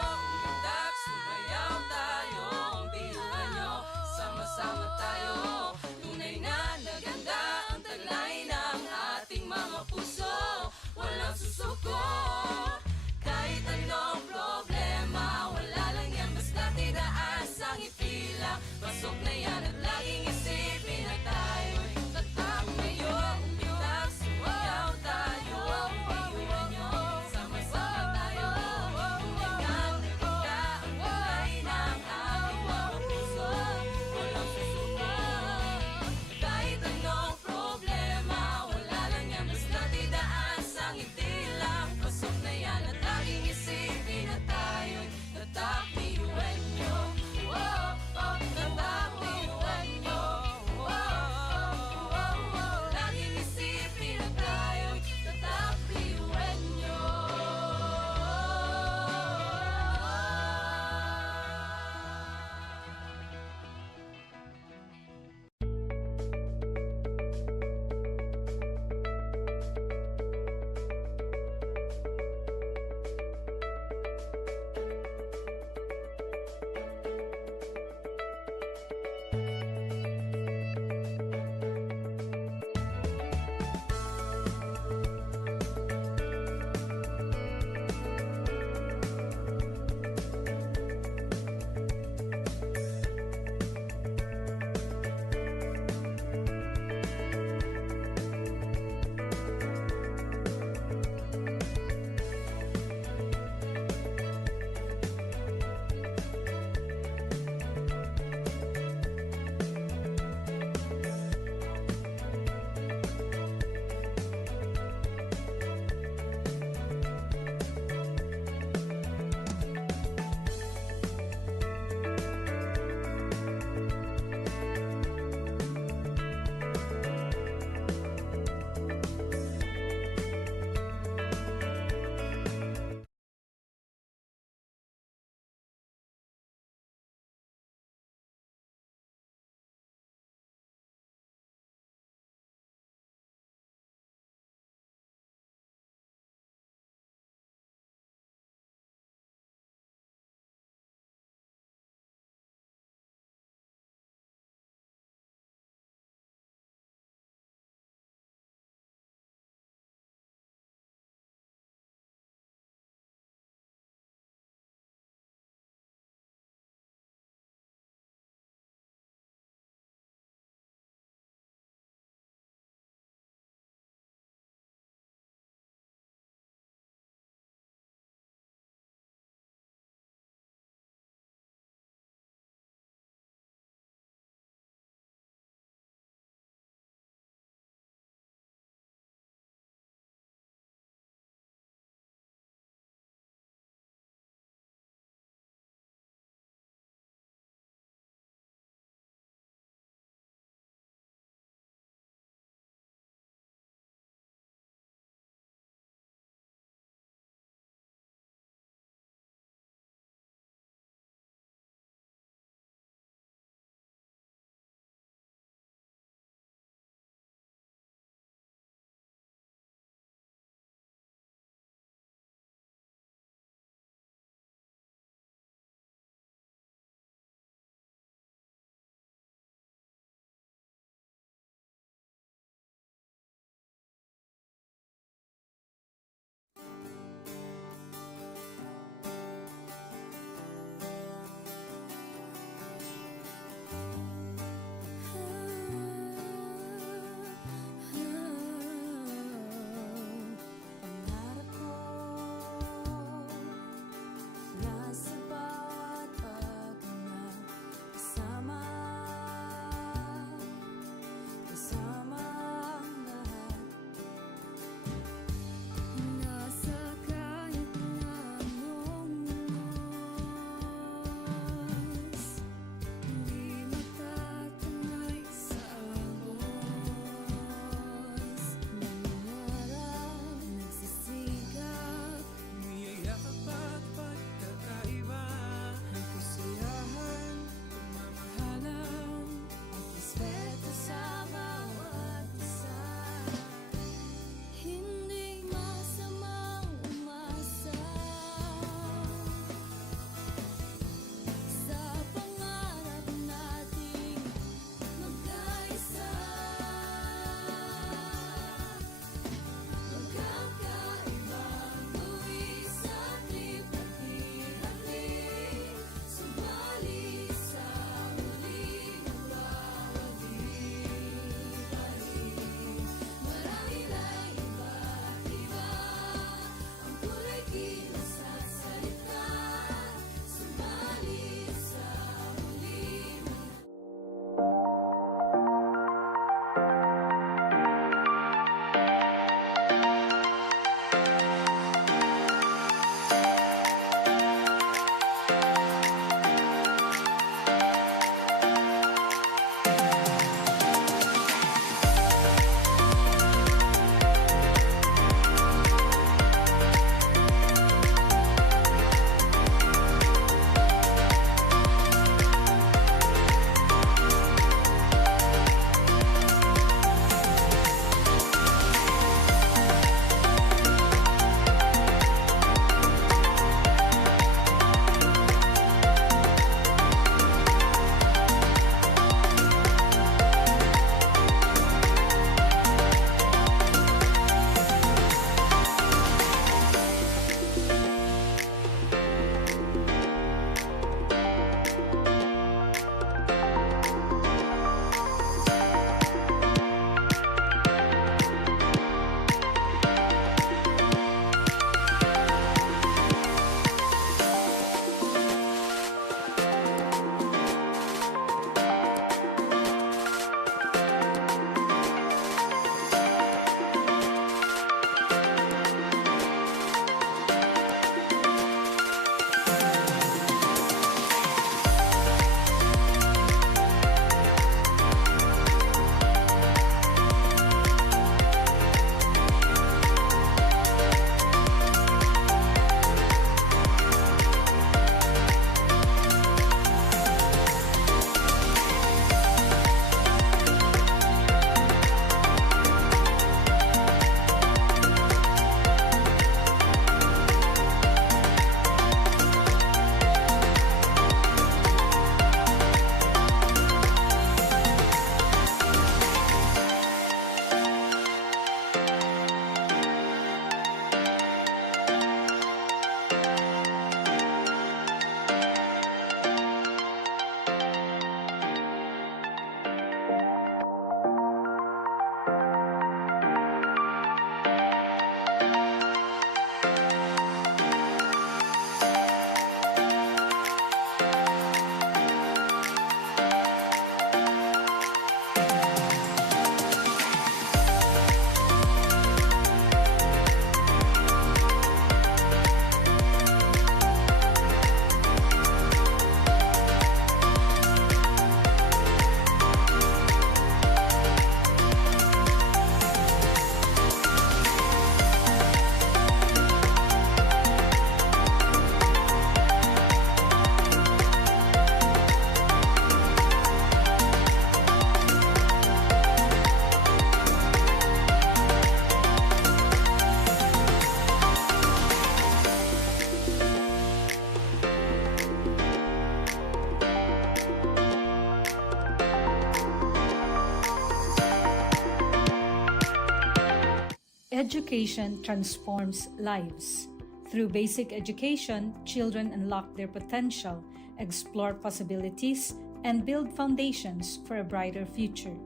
Education transforms lives. Through basic education, children unlock their potential, explore possibilities, and build foundations for a brighter future.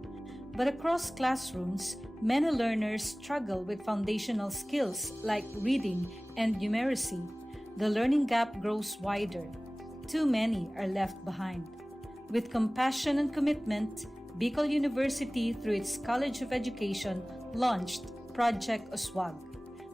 But across classrooms, many learners struggle with foundational skills like reading and numeracy. The learning gap grows wider. Too many are left behind. With compassion and commitment, Bicol University, through its College of Education, launched Project Uswag.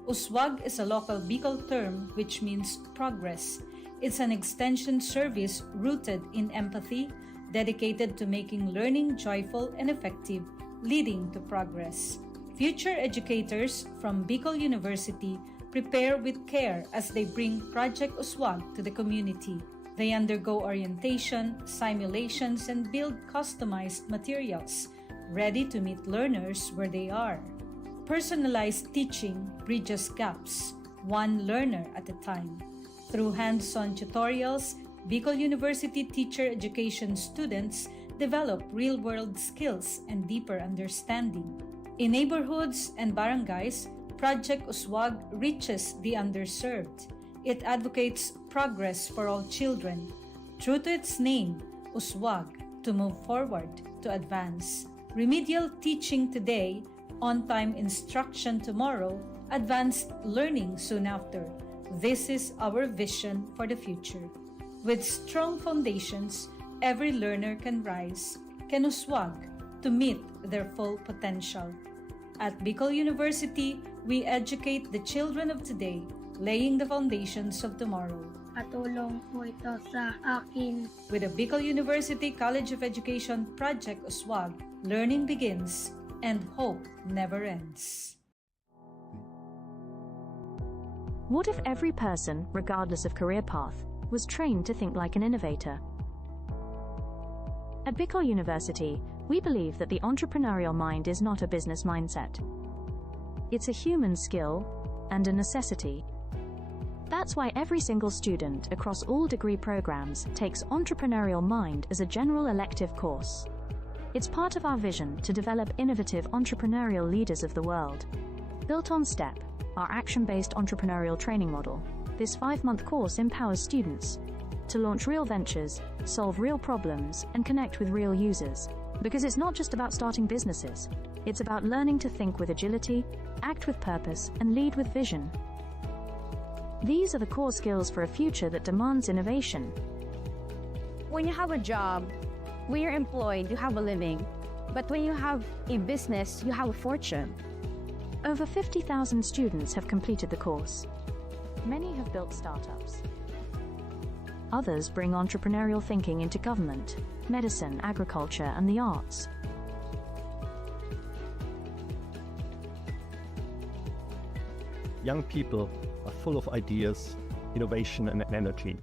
Uswag is a local Bicol term which means progress. It's an extension service rooted in empathy, dedicated to making learning joyful and effective, leading to progress. Future educators from Bicol University prepare with care as they bring Project Uswag to the community. They undergo orientation, simulations, and build customized materials, ready to meet learners where they are. Personalized teaching bridges gaps, one learner at a time. Through hands-on tutorials, Bicol University teacher education students develop real-world skills and deeper understanding. In neighborhoods and barangays, Project Uswag reaches the underserved. It advocates progress for all children. True to its name, Uswag, to move forward, to advance. Remedial teaching today, on-time instruction tomorrow, advanced learning soon after. This is our vision for the future. With strong foundations, every learner can rise, can uswag, to meet their full potential. At Bicol University, we educate the children of today, laying the foundations of tomorrow. Katulong po ito sa akin. With the Bicol University College of Education Project Uswag, learning begins and hope never ends. What if every person, regardless of career path, was trained to think like an innovator? At Bicol University, we believe that the entrepreneurial mind is not a business mindset. It's a human skill and a necessity. That's why every single student across all degree programs takes Entrepreneurial Mind as a general elective course. It's part of our vision to develop innovative entrepreneurial leaders of the world. Built on STEP, our action-based entrepreneurial training model, this 5-month course empowers students to launch real ventures, solve real problems, and connect with real users. Because it's not just about starting businesses, it's about learning to think with agility, act with purpose, and lead with vision. These are the core skills for a future that demands innovation. When you have a job, when you're employed, you have a living. But when you have a business, you have a fortune. Over 50,000 students have completed the course. Many have built startups. Others bring entrepreneurial thinking into government, medicine, agriculture, and the arts. Young people are full of ideas, innovation, and energy.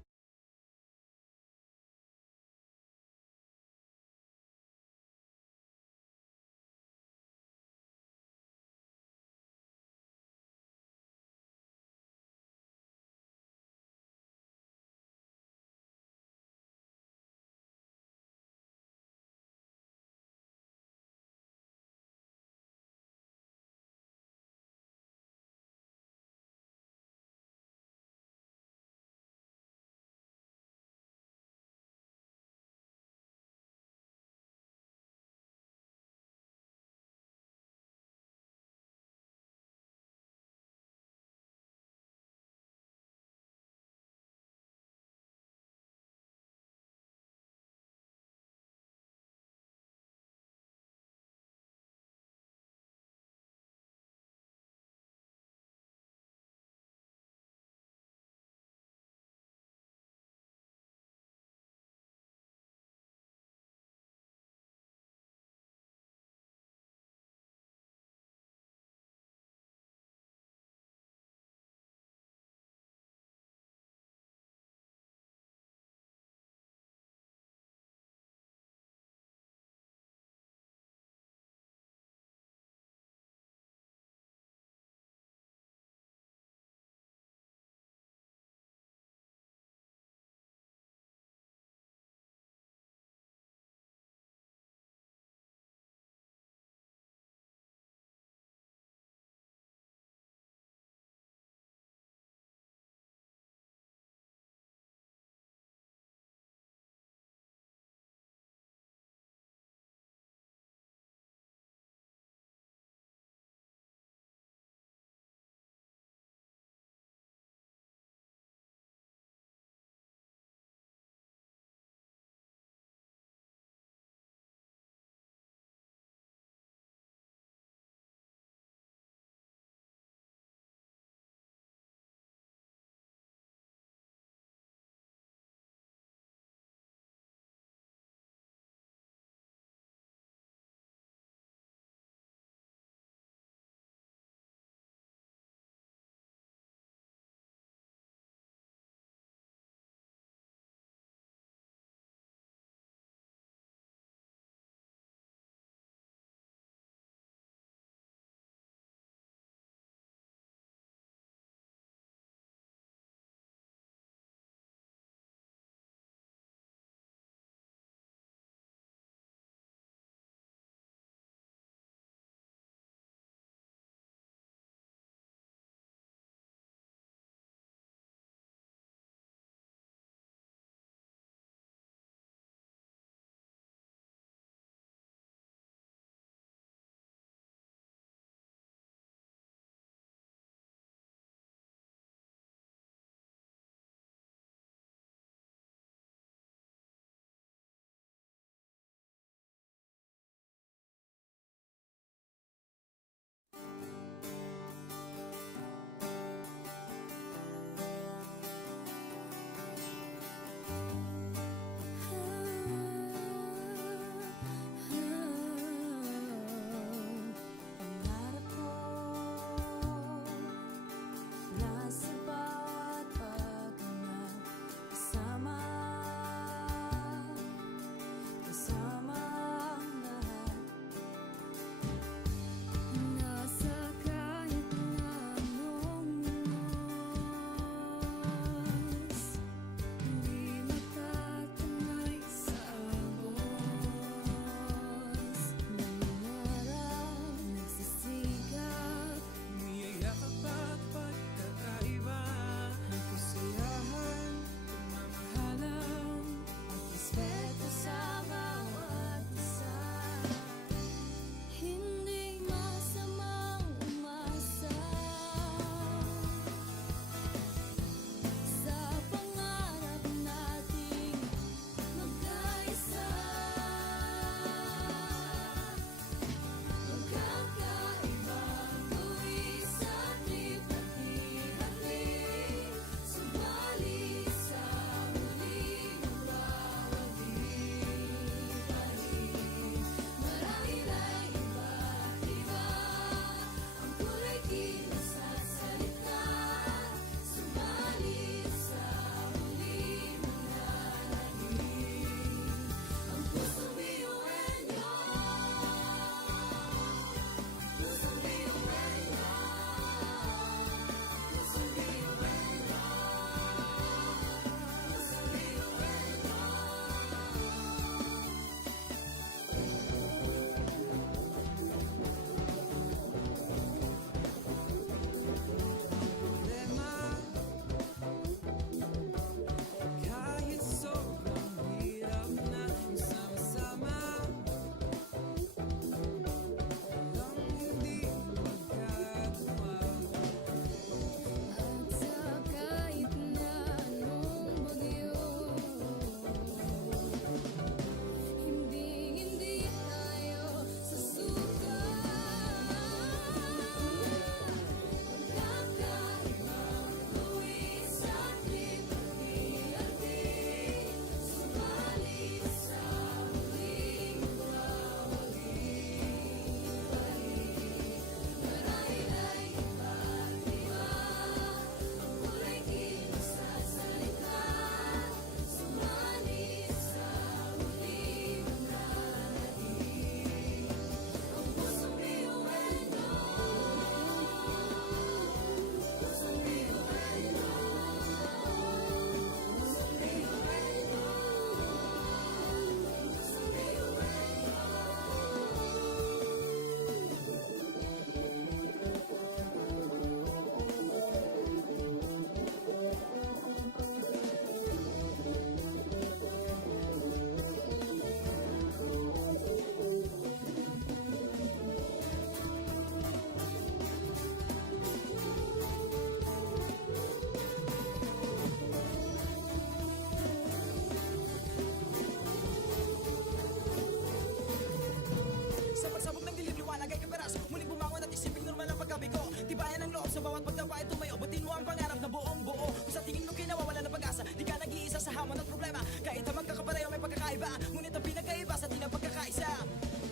Sa bawat pagtapa ay tumayo, butin mo ang pangarap na buong buo. Kung sa tingin mo kinawawala ng pag-asa, di ka nag-iisa sa hamon at problema. Kahit na magkakapareho may pagkakaiba, ngunit ang pinagkaiba sa di na pagkakaisa.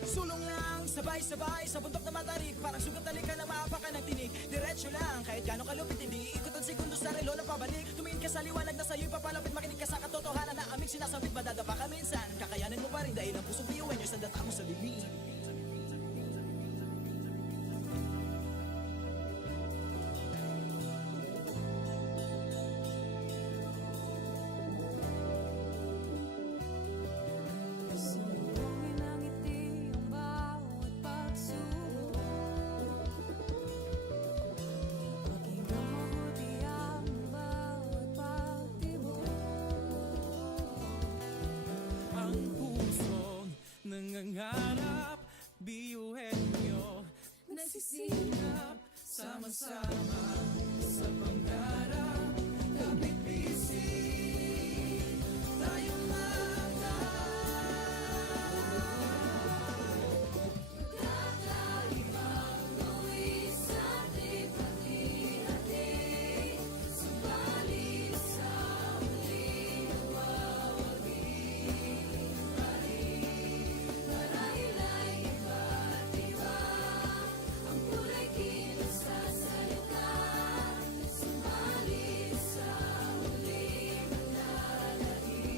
Sulong lang, sabay-sabay sa bundok na matarik. Parang sugat na ka na maapakan ng tinig. Diretso lang, kahit gano'ng kalupit, hindi ikot ang segundo sa relo na pabalik. Tumingin ka sa liwanag na sa'yo'y papalapit, makinig ka sa katotohanan na aming sinasabit. Madadapa ka minsan, kakayanin mo pa rin dahil ang pusong biyuin nyo sa data mo sa dilim. Sumulongin ang ngiti ang bawat pagsubok. Pakinggan mabuti ang bawat pagtibok. Ang pusong nangangarap, biyuhin nyo nagsisikap, sama-sama sa pangarap. Kapit bisig, tayong mga Kakaibang luwis sa ating pati-hati. Subalit sa muling nawawagi. Marahil ay iba't iba ang kulay kilos sa salita. Subalit sa muling manlalaki.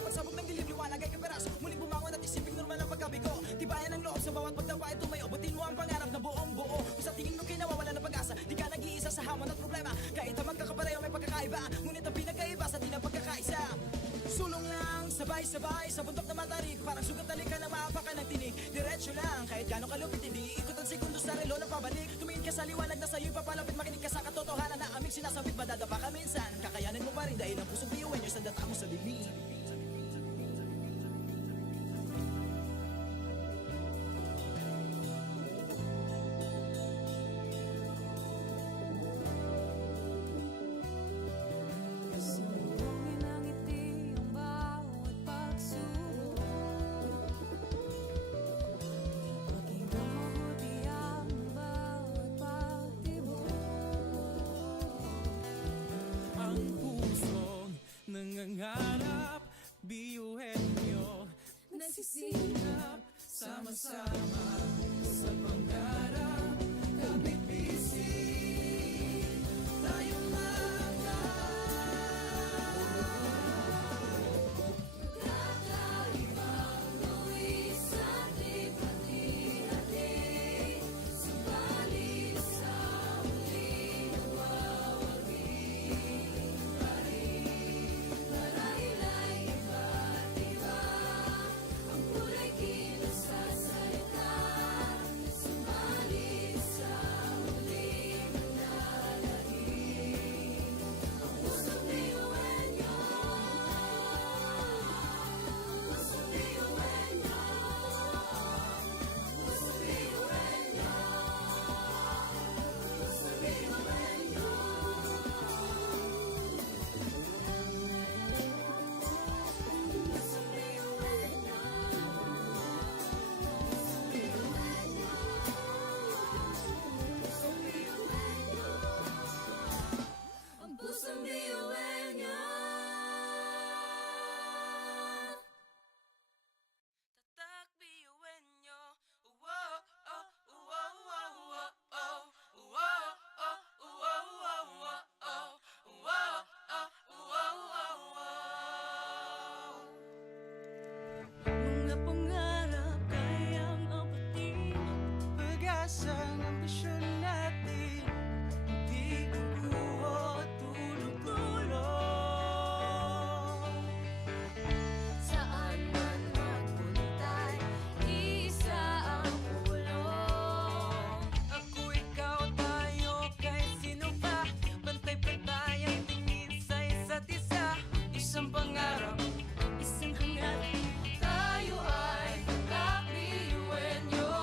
Sa pagsabog ng dilim, liwanag ay kaperas. Muling bumangon at isiping normal ang pagkabigo. Tibayan ang loob sa bawat pagtapa ay tumayo. Butin mo ang pangarap na buong buo. Kung sa tingin mo kinawawala ng pag-asa, di ka nag-iisa sa hamon at problema. Kahit ang magkakapareho may pagkakaiba, ngunit ang pinagkaiba sa di na pagkakaisa. Sulong lang, sabay-sabay sa bundok na matarik. Parang sugat na lika na maapakan ng tinig. Diretso lang, kahit gano'ng kalupit, hindi ikot ang segundo sa relo na pabalik. Tumingin ka sa liwanag na sa'yo'y papalapit. Makinig ka sa katotohanan na aming sinasabit. Madadapa ka minsan, kakayanin mo pa rin dahil ang pusong biyuin yung sandata mo sa dilim. Sumbongin ang ngiti ang bawat pagsubok. Pakinggan mabuti ang bawat pagtibok. Ang pusong nangangarap, biyuhin nyo, nagsisikap, sama-sama sa pangarap. Kapit bisig, tayong Kakaibang luwis at hati-hati. Subalit sa huli nawawagi pa rin. Marahil ay iba't iba ang kulay kilos sa salita. Subalit sa huli manlalangin ang pusong biyuin nyo. Pusong biyuin nyo. Pusong biyuin nyo. Pusong biyuin nyo. Pusong biyuin nyo. Pusong biyuin nyo. Ang pusong biyuin nyo. tatak biyuin nyo. Wow, oh, wow, wow, wow, oh. Wow, oh, wow, wow, wow, oh. Wow, oh, wow, wow, wow. Mga pangarap kayang apatin, pag-asa ng ambisyon natin. Di kukuha tulog-tulog. Saan man magpuntay, isa ang ulo. Ako, ikaw, tayo, kahit sino pa. Pantay-pantay ang tingin sa isa't isa. Isang pangarap, isang hangarin. Tayo ay tatak biyuin nyo.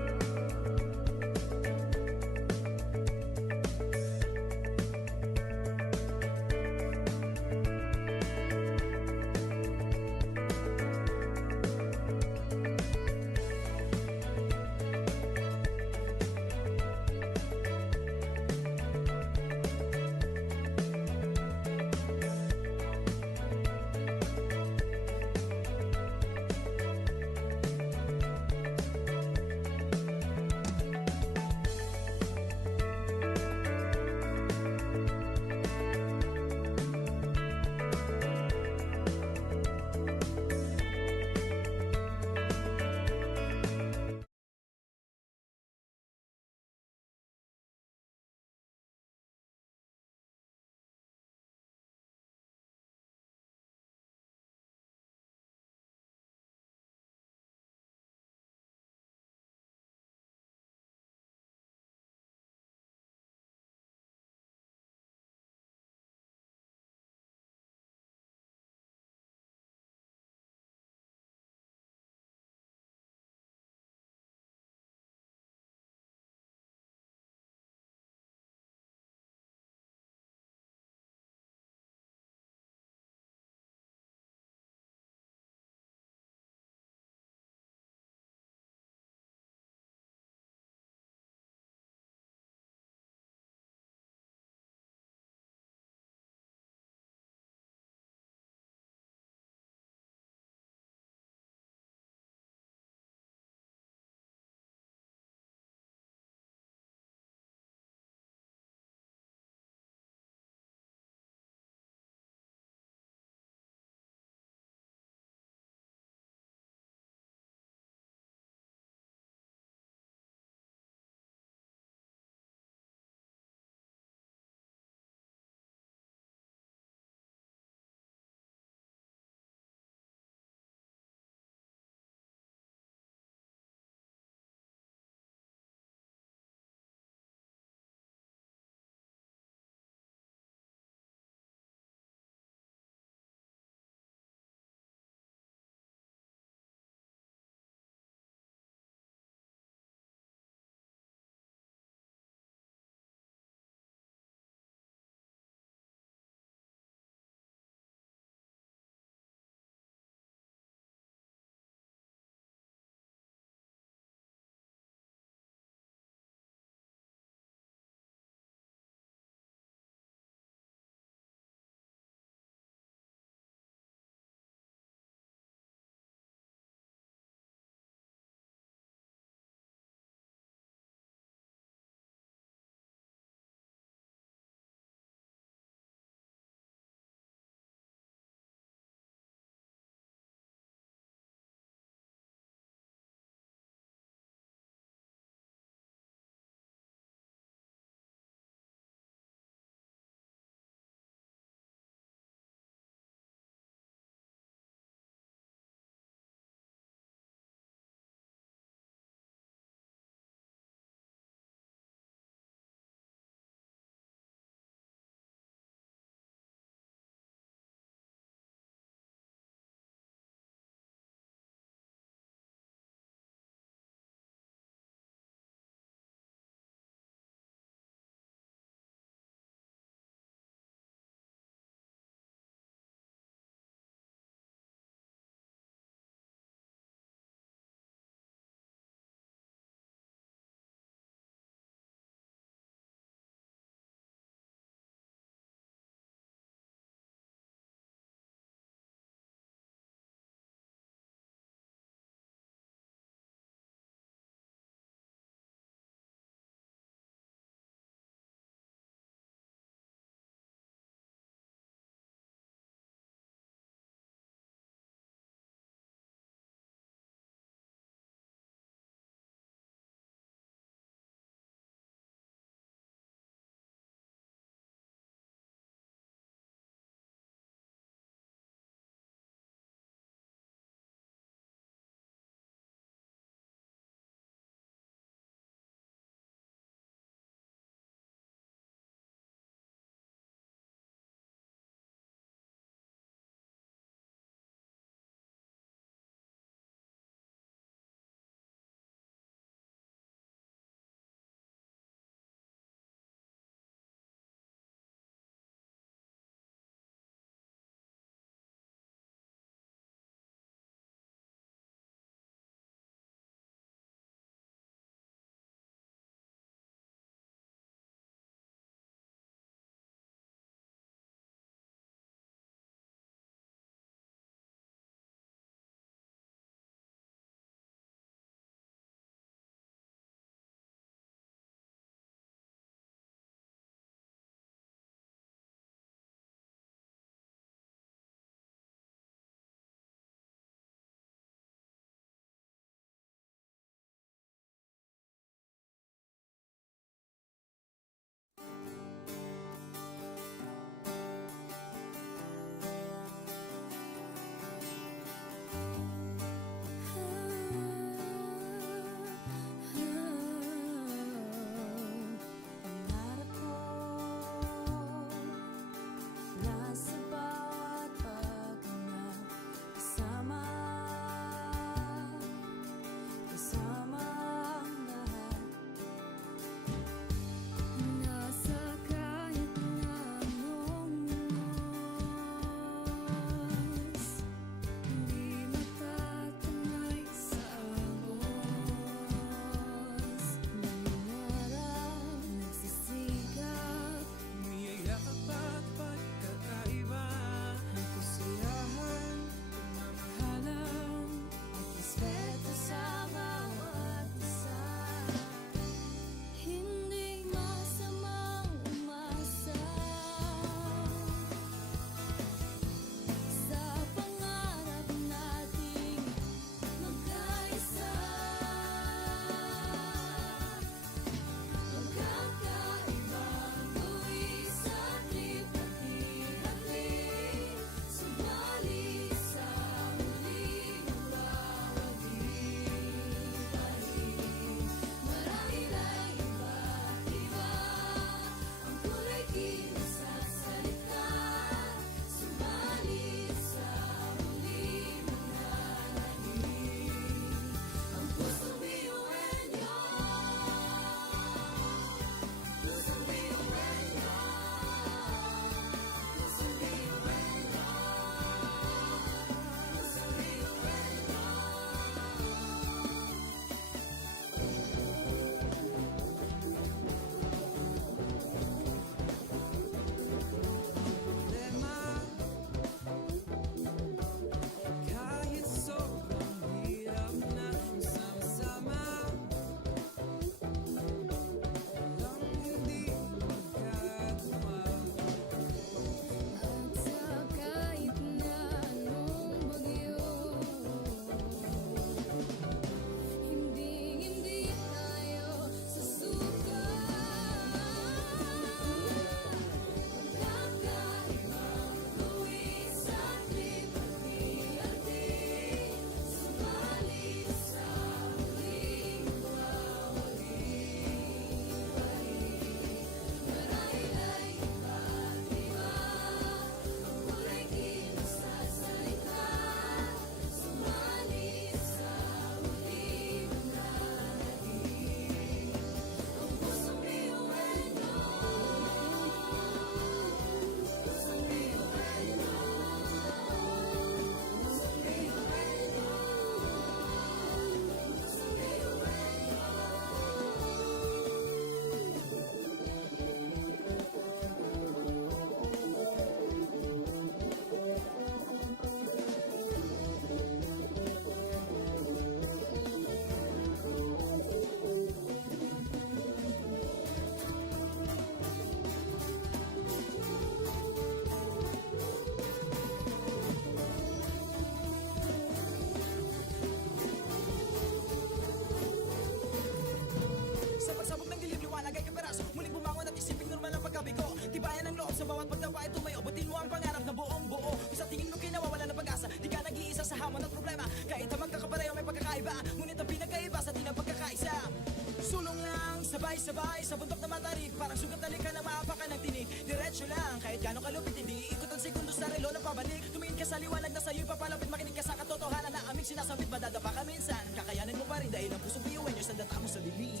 Sabay-sabay sa bundok na matarik, parang sugat na lika na maapakan ng tinig. Diretso lang, kahit gano'ng kalupit, hindi ikot ang sekundos sa relo na pabalik. Tumingin ka sa liwanag na sa'yo'y papalapit, makinig ka sa katotohanan na aming sinasabit. Madadapa ka minsan, kakayanin mo pa rin dahil ang pusong biyuin nyo sa data mo sa dilim.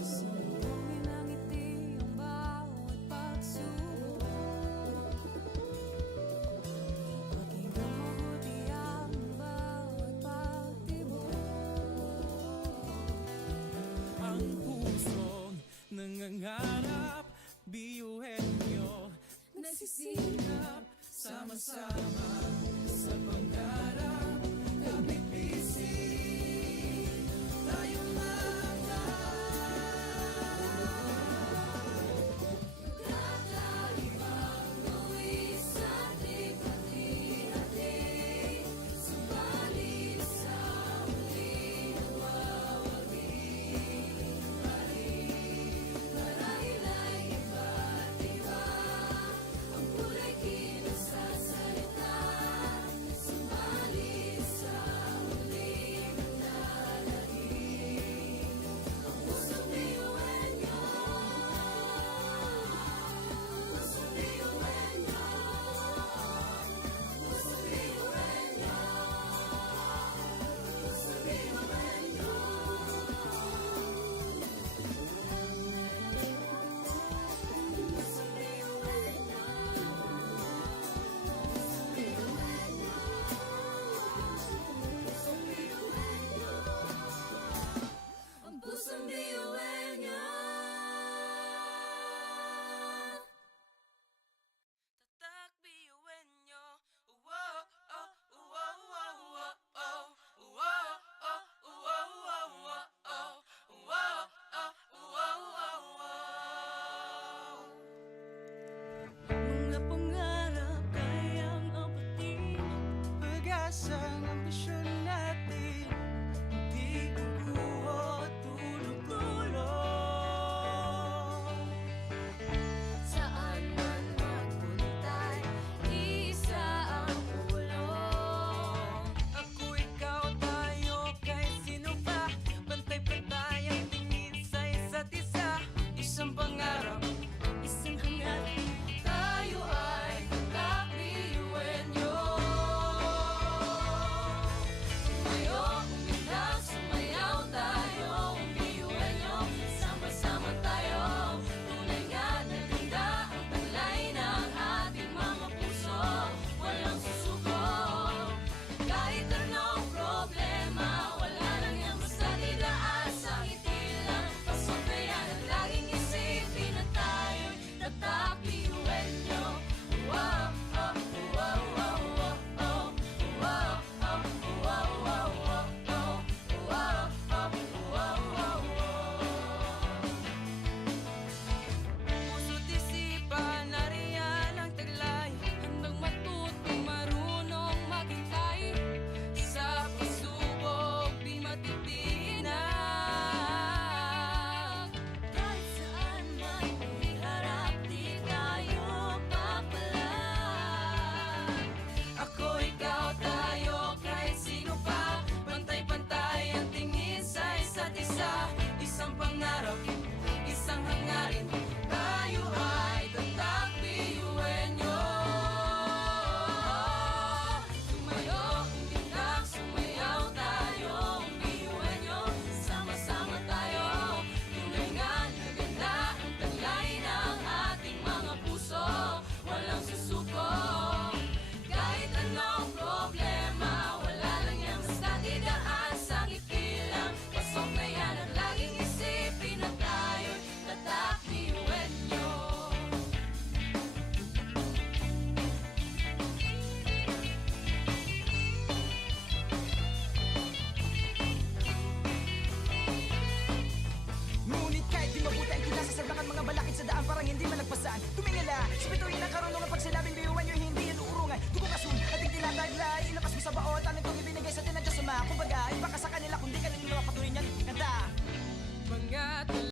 Sumugin ang ngiti ang bawat pagsubok. Pakinggan mabuti ang bawat pagtibok. Ang pusong nangangarap, biyuhin nyo Nagsisikap, sama-sama sa pangarap. Kapit bisig, tayo kakaibang buwis at ikati-hati. Subalit sa huli nawawagi pa rin. Marahil ay iba't iba ang kulay kinasasalita. Subalit sa huli manlalahim ang pusong biyuhin nyo. Pusong biyuhin nyo. Pusong biyuhin nyo. Pusong biyuhin nyo. Pusong biyuhin nyo. Pusong biyuhin nyo. Pusong biyuhin nyo. Ang pusong biyuhin nyo. Tatak biyuhin nyo. Uwo, oh, uwo, uwo, uwo, oh. Uwo, oh, uwo, uwo, uwo, oh. Uwo, oh, uwo, uwo, uwo. mga pangarap kayang abutin, pag-asang